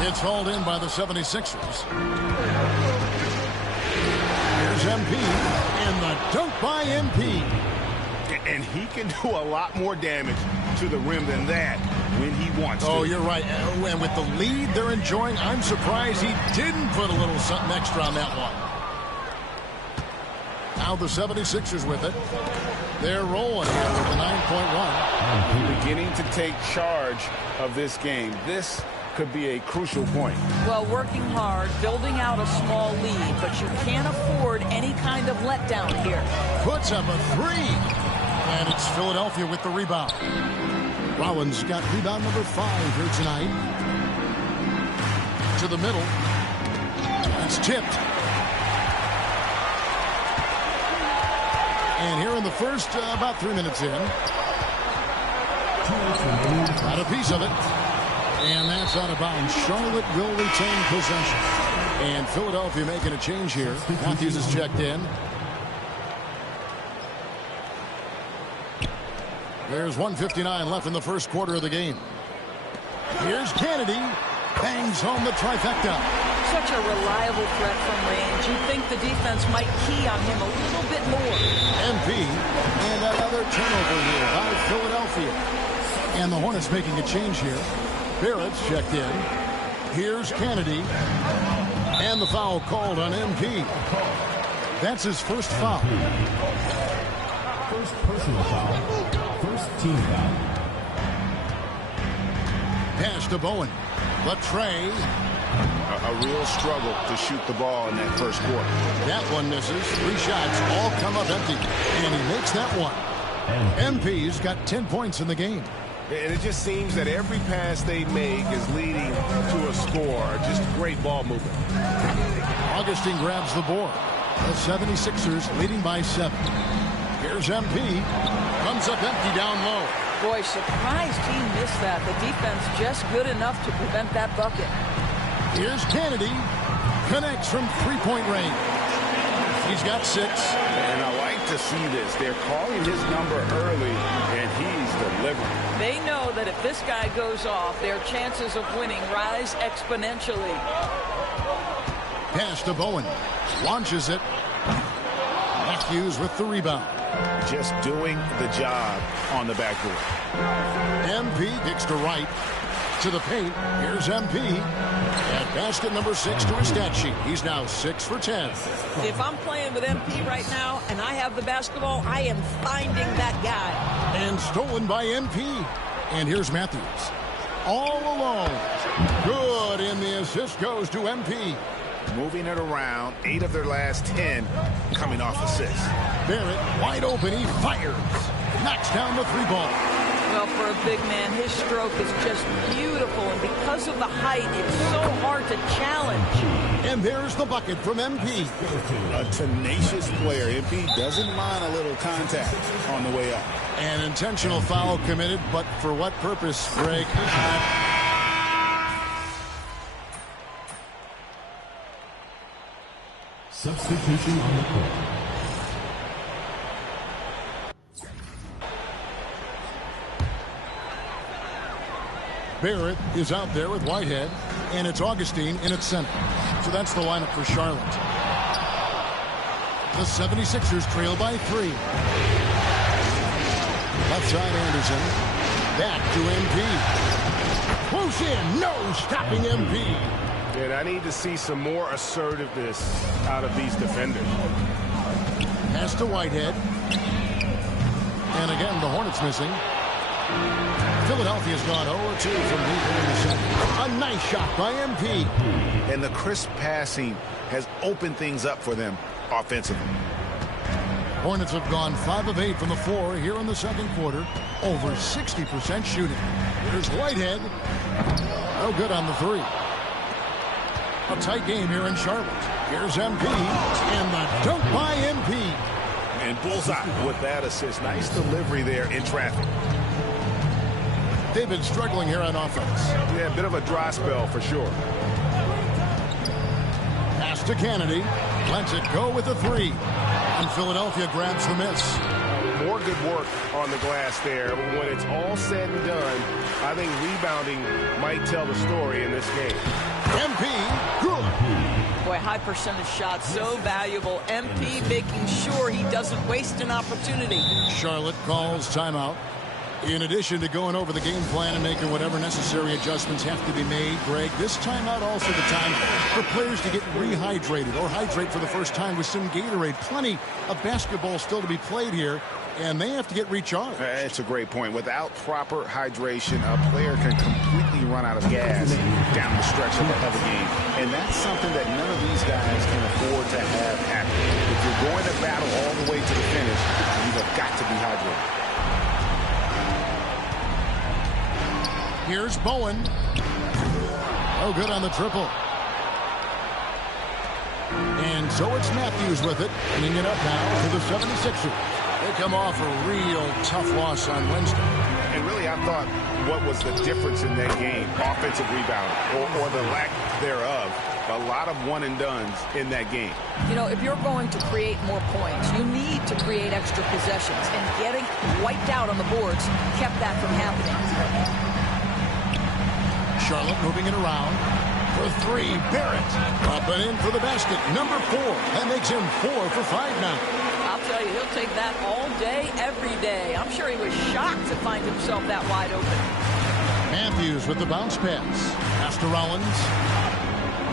It's hauled in by the 76ers. Here's MP. And the dunk by MP. And he can do a lot more damage to the rim than that when he wants to. Oh, you're right. And with the lead they're enjoying, I'm surprised he didn't put a little something extra on that one. Now the 76ers with it. They're rolling here with the 9.1. Beginning to take charge of this game. This could be a crucial point. Well, working hard, building out a small lead, but you can't afford any kind of letdown here. Puts up a 3. And it's Philadelphia with the rebound. Rollins got rebound number 5 here tonight. To the middle. It's tipped. And here in the first, about 3 minutes in. Got a piece of it. And that's out of bounds. Charlotte will retain possession. And Philadelphia making a change here. Matthews is checked in. There's 1:59 left in the first quarter of the game. Here's Kennedy. Bangs home the trifecta. Such a reliable threat from range. You'd think the defense might key on him a little bit more. MP. And another turnover here by Philadelphia. And the Hornets making a change here. Barrett's checked in. Here's Kennedy. And the foul called on MP. That's his first foul. First personal foul. First team foul. Pass to Bowen. Latre. A real struggle to shoot the ball in that first quarter. That one misses. 3 shots all come up empty. And he makes that one. MP's got 10 points in the game. And it just seems that every pass they make is leading to a score. Just great ball movement. Augustine grabs the board. The 76ers leading by 7. Here's MP. Comes up empty down low. Boy, surprised he missed that. The defense just good enough to prevent that bucket. Here's Kennedy. Connects from three-point range. He's got 6. And I like to see this. They're calling his number early, and he's delivering. They know that if this guy goes off, their chances of winning rise exponentially. Pass to Bowen. Launches it. Matthews with the rebound. Just doing the job on the backboard. MP kicks to right. To the paint. Here's MP. At basket number 6 to his stat sheet. He's now 6 for 10. If I'm playing with MP right now and I have the basketball, I am finding that guy. And stolen by MP. And here's Matthews. All alone. Good, and the assist goes to MP. Moving it around. 8 of their last 10 coming off assists. Barrett wide open. He fires. Knocks down the 3-ball. Well, for a big man, his stroke is just beautiful, and because of the height, it's so hard to challenge. And there's the bucket from MP. A tenacious player. MP doesn't mind a little contact on the way up. An intentional foul committed, but for what purpose, Greg? Substitution on the court. Barrett is out there with Whitehead, and it's Augustine in its center. So that's the lineup for Charlotte. The 76ers trail by 3. Left side Anderson. Back to MP. Close in. No stopping MP. And I need to see some more assertiveness out of these defenders. Pass to Whitehead. And again, the Hornets missing. Philadelphia's gone 0-2 from deep in the second. A nice shot by MP. And the crisp passing has opened things up for them offensively. Hornets have gone 5 of 8 from the floor here in the second quarter. Over 60% shooting. Here's Whitehead. No good on the 3. A tight game here in Charlotte. Here's MP. And the dunk by MP. And bullseye with that assist. Nice delivery there in traffic. They've been struggling here on offense. Yeah, a bit of a dry spell for sure. Pass to Kennedy. Lets it go with the 3. And Philadelphia grabs the miss. More good work on the glass there. When it's all said and done, I think rebounding might tell the story in this game. MP, good. Boy, high percentage shots, so valuable. MP making sure he doesn't waste an opportunity. Charlotte calls timeout. In addition to going over the game plan and making whatever necessary adjustments have to be made, Greg, this timeout also the time for players to get rehydrated or hydrate for the first time with some Gatorade. Plenty of basketball still to be played here, and they have to get recharged. That's a great point. Without proper hydration, a player can completely run out of gas down the stretch of a game. And that's something that none of these guys can afford to have happen. If you're going to battle all the way to the finish, you've got to be hydrated. Here's Bowen. Oh, good on the triple. And so it's Matthews with it, bringing it up now to the 76ers. They come off a real tough loss on Wednesday. And really, I thought what was the difference in that game? Offensive rebound or the lack thereof. A lot of one-and-dones in that game. You know, if you're going to create more points, you need to create extra possessions. And getting wiped out on the boards kept that from happening. Charlotte moving it around. For 3, Barrett. Up and in for the basket. Number 4. That makes him 4 for 5 now. I'll tell you, he'll take that all day, every day. I'm sure he was shocked to find himself that wide open. Matthews with the bounce pass. Pass to Rollins.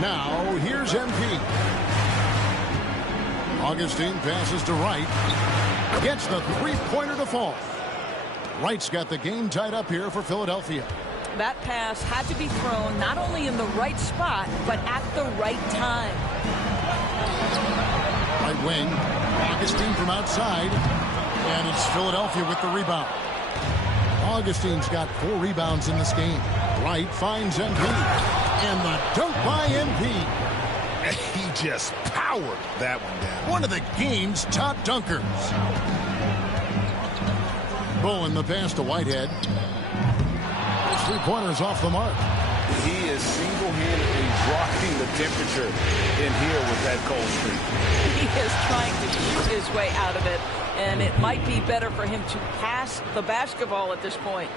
Now, here's MP. Augustine passes to Wright. Gets the 3-pointer to fall. Wright's got the game tied up here for Philadelphia. That pass had to be thrown not only in the right spot, but at the right time. Right wing. Augustine from outside. And it's Philadelphia with the rebound. Augustine's got 4 rebounds in this game. Wright finds MP. And the dunk by MP. He just powered that one down. One of the game's top dunkers. Bowen the pass to Whitehead. 3-pointers off the mark. He is single-handedly dropping the temperature in here with that cold streak. He is trying to shoot his way out of it, and it might be better for him to pass the basketball at this point.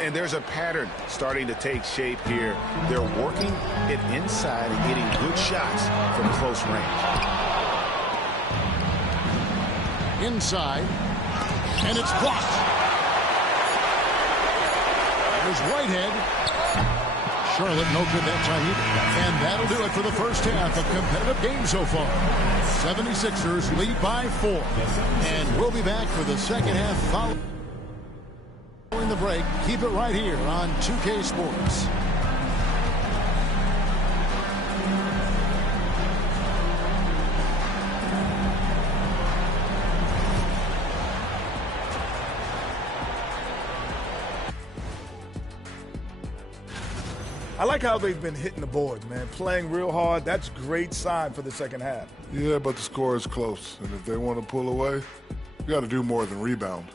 And there's a pattern starting to take shape here. They're working it inside and getting good shots from close range. Inside, and it's blocked. There's Whitehead. Charlotte no good that time either. And that'll do it for the first half of competitive game so far. 76ers lead by 4. And we'll be back for the second half following the break. Keep it right here on 2K Sports. I like how they've been hitting the boards, man. Playing real hard. That's great sign for the second half. Yeah, but the score is close. And if they want to pull away, you got to do more than rebound.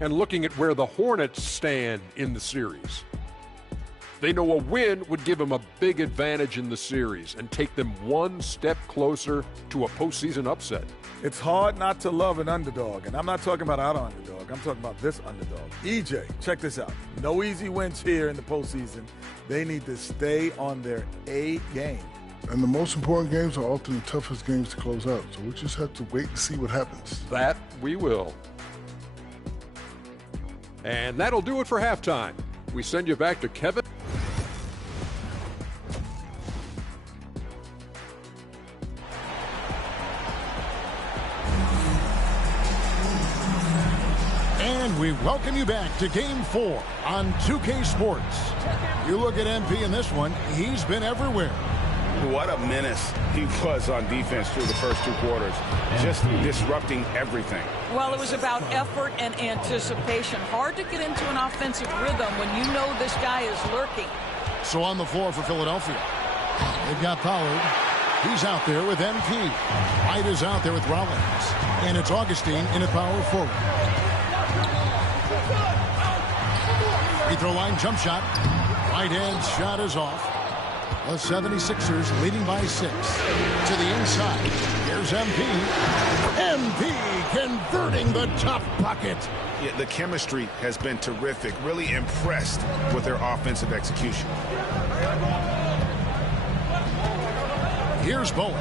And looking at where the Hornets stand in the series, they know a win would give them a big advantage in the series and take them one step closer to a postseason upset. It's hard not to love an underdog, and I'm not talking about our underdog. I'm talking about this underdog. EJ, check this out. No easy wins here in the postseason. They need to stay on their A game. And the most important games are often the toughest games to close out, so we just have to wait and see what happens. That we will. And that'll do it for halftime. We send you back to Kevin. And we welcome you back to Game 4 on 2K Sports. You look at MP in this one, he's been everywhere. What a menace he was on defense through the first 2 quarters, just disrupting everything. Well, it was about effort and anticipation. Hard to get into an offensive rhythm when you know this guy is lurking. So on the floor for Philadelphia, they've got Pollard. He's out there with MP. White is out there with Rollins. And it's Augustine in at power forward. Free throw line jump shot. Whitehead's shot is off. The 76ers leading by 6. To the inside. Here's MP. MP converting the tough bucket. Yeah, the chemistry has been terrific. Really impressed with their offensive execution. Here's Bowen.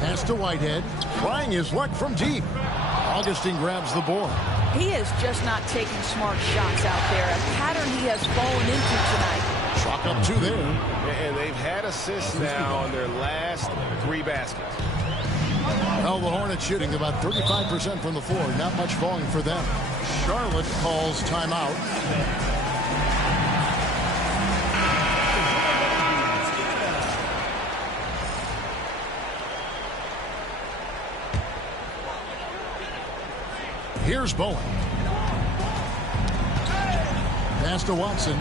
Pass to Whitehead. Trying his luck from deep. Augustine grabs the board. He is just not taking smart shots out there. A pattern he has fallen into tonight. Chalk up 2 there. And they've had assists now on their last 3 baskets. Well, the Hornets shooting about 35% from the floor. Not much falling for them. Charlotte calls timeout. Here's Bowen. Pass to Watson.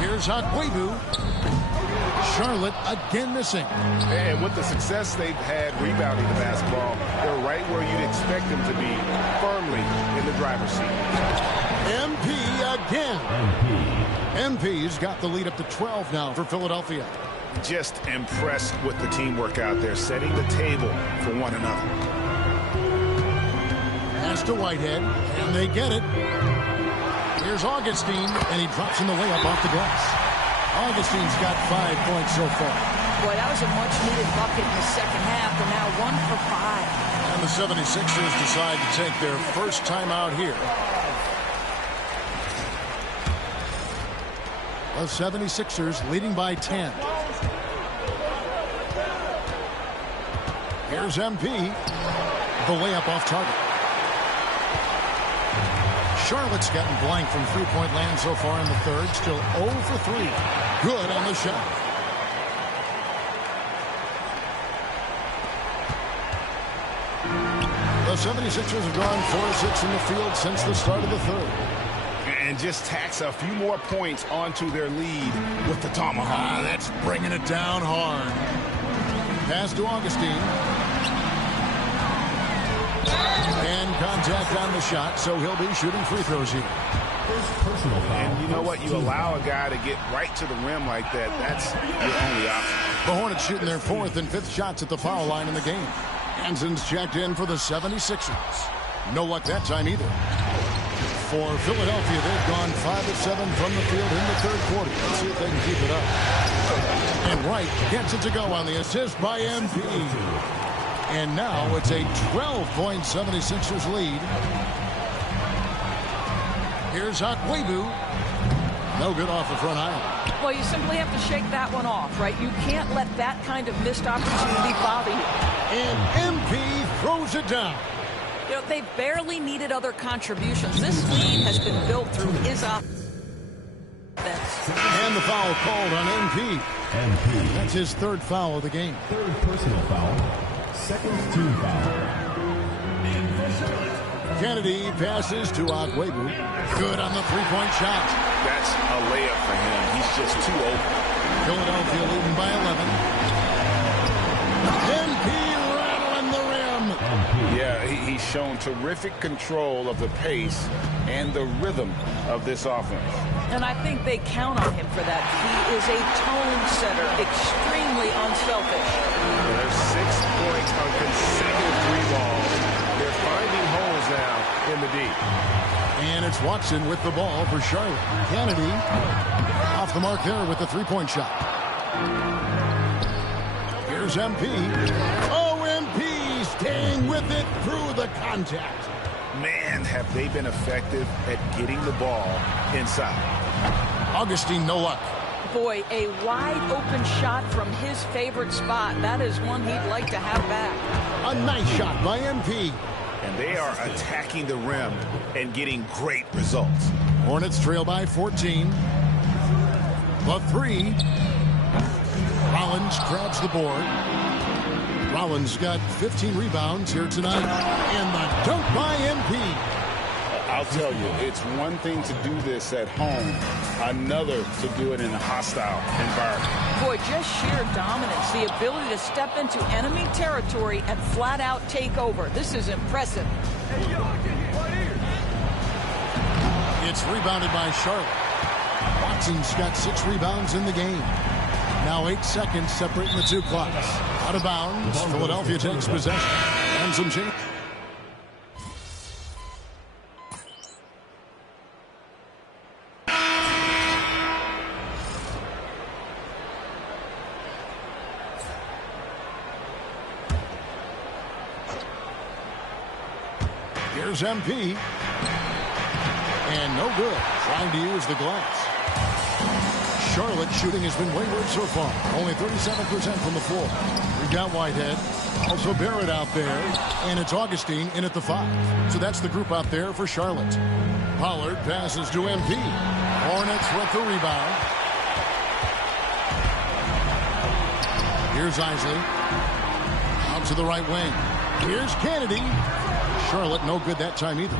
Here's Akwebu. Charlotte again missing. And with the success they've had rebounding the basketball, they're right where you'd expect them to be, firmly in the driver's seat. MP again. MP's got the lead up to 12 now for Philadelphia. Just impressed with the teamwork out there, setting the table for one another. Pass to Whitehead, and they get it. Here's Augustine, and he drops in the layup off the glass. Augustine's got 5 points so far. Boy, that was a much-needed bucket in the second half, and now 1 for 5. And the 76ers decide to take their first timeout here. The 76ers leading by 10. Here's MP. The layup off target. Charlotte's gotten blank from three-point land so far in the third. Still 0 for 3. Good on the shot. The 76ers have gone 4-6 in the field since the start of the third. and just tacks a few more points onto their lead with the tomahawk. That's bringing it down hard. Pass to Augustine. And contact on the shot, so he'll be shooting free throws here. And you know what? You allow a guy to get right to the rim like that, that's your only option. The Hornets shooting their 4th and 5th shots at the foul line in the game. Hanson's checked in for the 76ers. No luck that time either. For Philadelphia, they've gone 5 of 7 from the field in the 3rd quarter. Let's see if they can keep it up. And Wright gets it to go on the assist by MP. And now it's a 12-point 76ers lead. Here's Akwebu. No good off the front aisle. Well, you simply have to shake that one off, right? You can't let that kind of missed opportunity bother you. And MP throws it down. You know, they've barely needed other contributions. This lead has been built through his offense. And the foul called on MP. That's his 3rd foul of the game. 3rd personal foul. 2nd team foul. Kennedy passes to Akwebu. Good on the 3-point shot. That's a layup for him. He's just too open. Philadelphia leading by 11. MP rattling the rim. Yeah, he's shown terrific control of the pace and the rhythm of this offense. And I think they count on him for that. He is a tone setter, extremely unselfish. There's 6 points on consecutive 3 balls. They're finding holes now in the deep. And it's Watson with the ball for Charlotte. Kennedy off the mark there with the 3-point shot. Here's MP. Oh, MP staying with it through the contact. Man, have they been effective at getting the ball inside. Augustine, no luck. Boy, a wide open shot from his favorite spot. That is one he'd like to have back. A nice shot by MP. And they are attacking the rim and getting great results. Hornets trail by 14. The 3. Rollins grabs the board. Rollins got 15 rebounds here tonight. And the dunk by MP. I'll tell you, it's one thing to do this at home, another to do it in a hostile environment. Boy, just sheer dominance, the ability to step into enemy territory and flat out take over. This is impressive. It's rebounded by Charlotte. Watson's got 6 rebounds in the game. Now 8 seconds separating the 2 clocks. Out of bounds, Philadelphia takes possession. And some change. Here's MP. And no good. Trying to use the glass. Charlotte shooting has been wayward so far. Only 37% from the floor. We've got Whitehead. Also Barrett out there. And it's Augustine in at the 5. So that's the group out there for Charlotte. Pollard passes to MP. Hornets with the rebound. Here's Isley. Out to the right wing. Here's Kennedy. Charlotte no good that time either.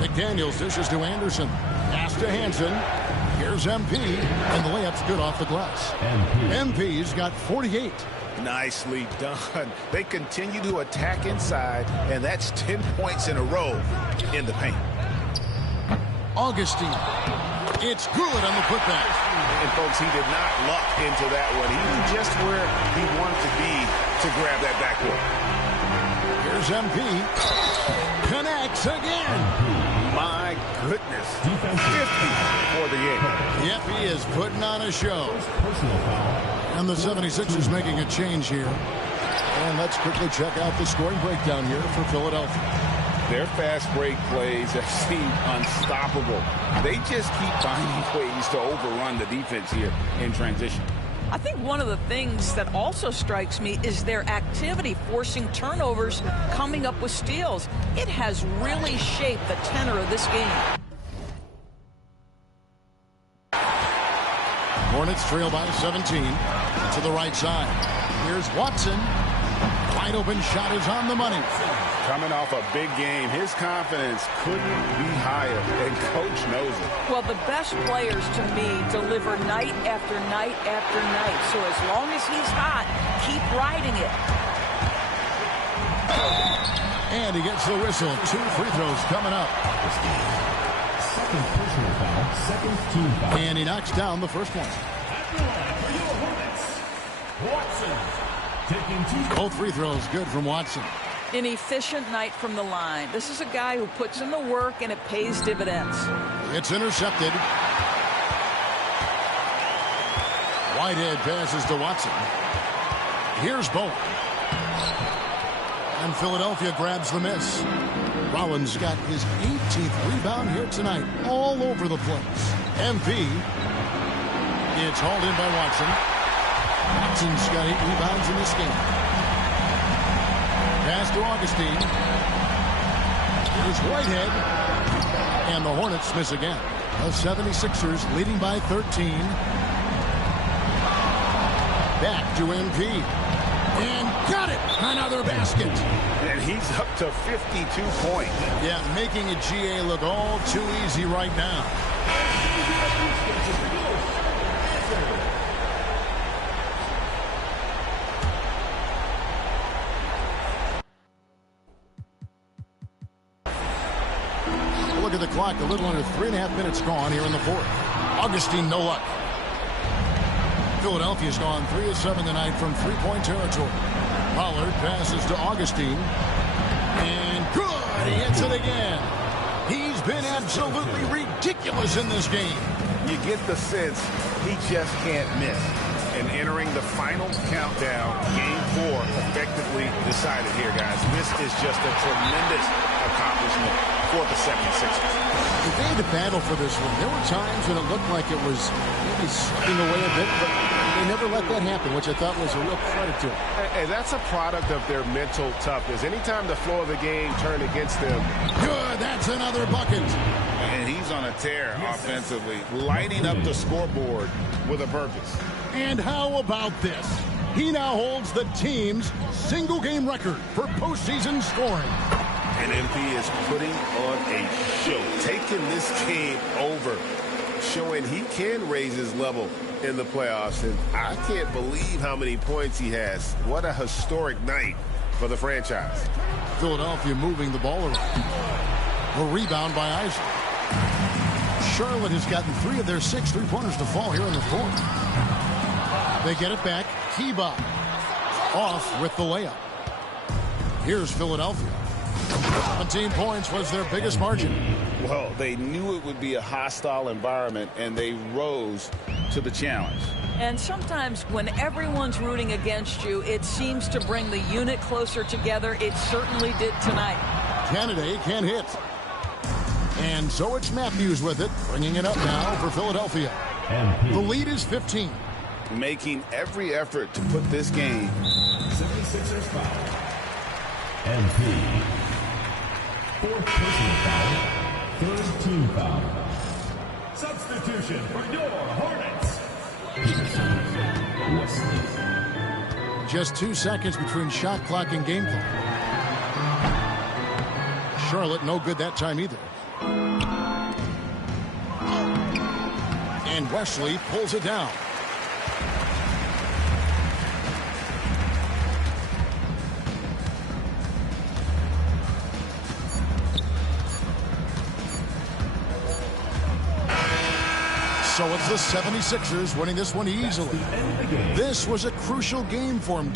McDaniels dishes to Anderson. Pass to Hanson. Here's MP. And the layup's good off the glass. MP's got 48. Nicely done. They continue to attack inside, and that's 10 points in a row in the paint. Augustine. It's good on the putback. And, folks, he did not luck into that one. He was just where he wanted to be to grab that backboard. Here's MP. Connects again. My goodness. 50 for the game. Yep, he is putting on a show. And the 76ers making a change here. And let's quickly check out the scoring breakdown here for Philadelphia. Their fast break plays have seemed unstoppable. They just keep finding ways to overrun the defense here in transition. I think one of the things that also strikes me is their activity forcing turnovers, coming up with steals. It has really shaped the tenor of this game. Hornets trail by 17 to the right side. Here's Watson. Wide open shot is on the money. Coming off a big game, his confidence couldn't be higher, and Coach knows it. Well, the best players, to me, deliver night after night after night. So as long as he's hot, keep riding it. And he gets the whistle. 2 free throws coming up. Second personal foul, second team foul. And he knocks down the first one. Watson taking 2. Both free throws good from Watson. An efficient night from the line. This is a guy who puts in the work, and it pays dividends. It's intercepted. Whitehead passes to Watson. Here's Bowen. And Philadelphia grabs the miss. Rollins got his 18th rebound here tonight, all over the place. MP. It's hauled in by Watson. Watson's got 8 rebounds in this game. Pass to Augustine. Here's Whitehead. And the Hornets miss again. The 76ers leading by 13. Back to MP. And got it! Another basket. And he's up to 52 points. Yeah, making a GA look all too easy right now. Look at the clock, a little under 3.5 minutes gone here in the fourth. Augustine, no luck. Philadelphia's gone 3 of 7 tonight from three-point territory. Pollard passes to Augustine. And good! He hits it again. He's been absolutely ridiculous in this game. You get the sense he just can't miss. And entering the final countdown, Game 4 effectively decided here, guys. This is just a tremendous accomplishment for the 76ers. They had to battle for this one. There were times when it looked like it was maybe slipping away a bit, but they never let that happen, which I thought was a real credit to them. And that's a product of their mental toughness. Anytime the flow of the game turned against them. Good, that's another bucket. And he's on a tear offensively, lighting up the scoreboard with a purpose. And how about this? He now holds the team's single-game record for postseason scoring. And MP is putting on a show, taking this game over, showing he can raise his level in the playoffs. And I can't believe how many points he has. What a historic night for the franchise. Philadelphia moving the ball around. A rebound by Isaac. Charlotte has gotten 3 of their 6 three-pointers to fall here in the fourth. They get it back. Kiba off with the layup. Here's Philadelphia. 17 points was their biggest margin. Well, they knew it would be a hostile environment, and they rose to the challenge. And sometimes when everyone's rooting against you, it seems to bring the unit closer together. It certainly did tonight. Kennedy can hit. And so it's Matthews with it, bringing it up now for Philadelphia. The lead is 15. Making every effort to put this game. 76ers foul. MP. 4th personal foul. 3rd team foul. Substitution for your Hornets. Peterson. Wesley. Just 2 seconds between shot clock and game clock. Charlotte no good that time either. And Wesley pulls it down. So it's the 76ers winning this one easily. This was a crucial game for them.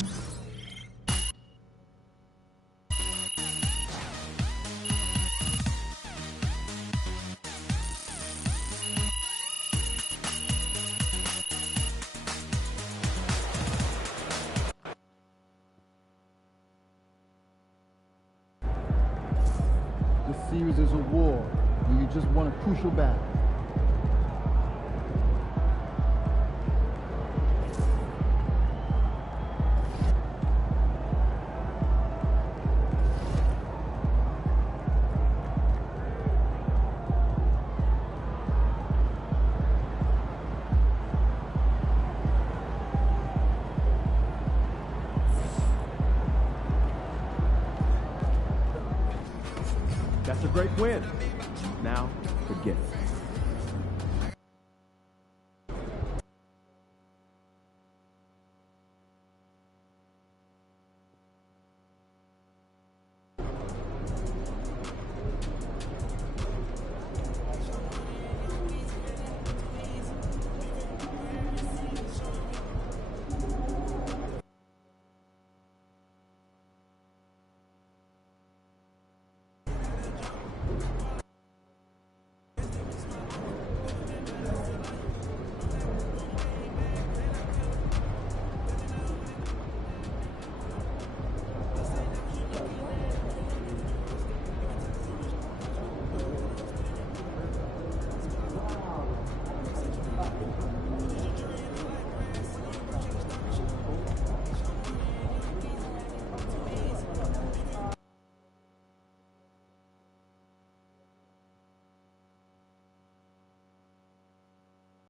This series is a war, and you just won a crucial battle. a great win. Now, forget it.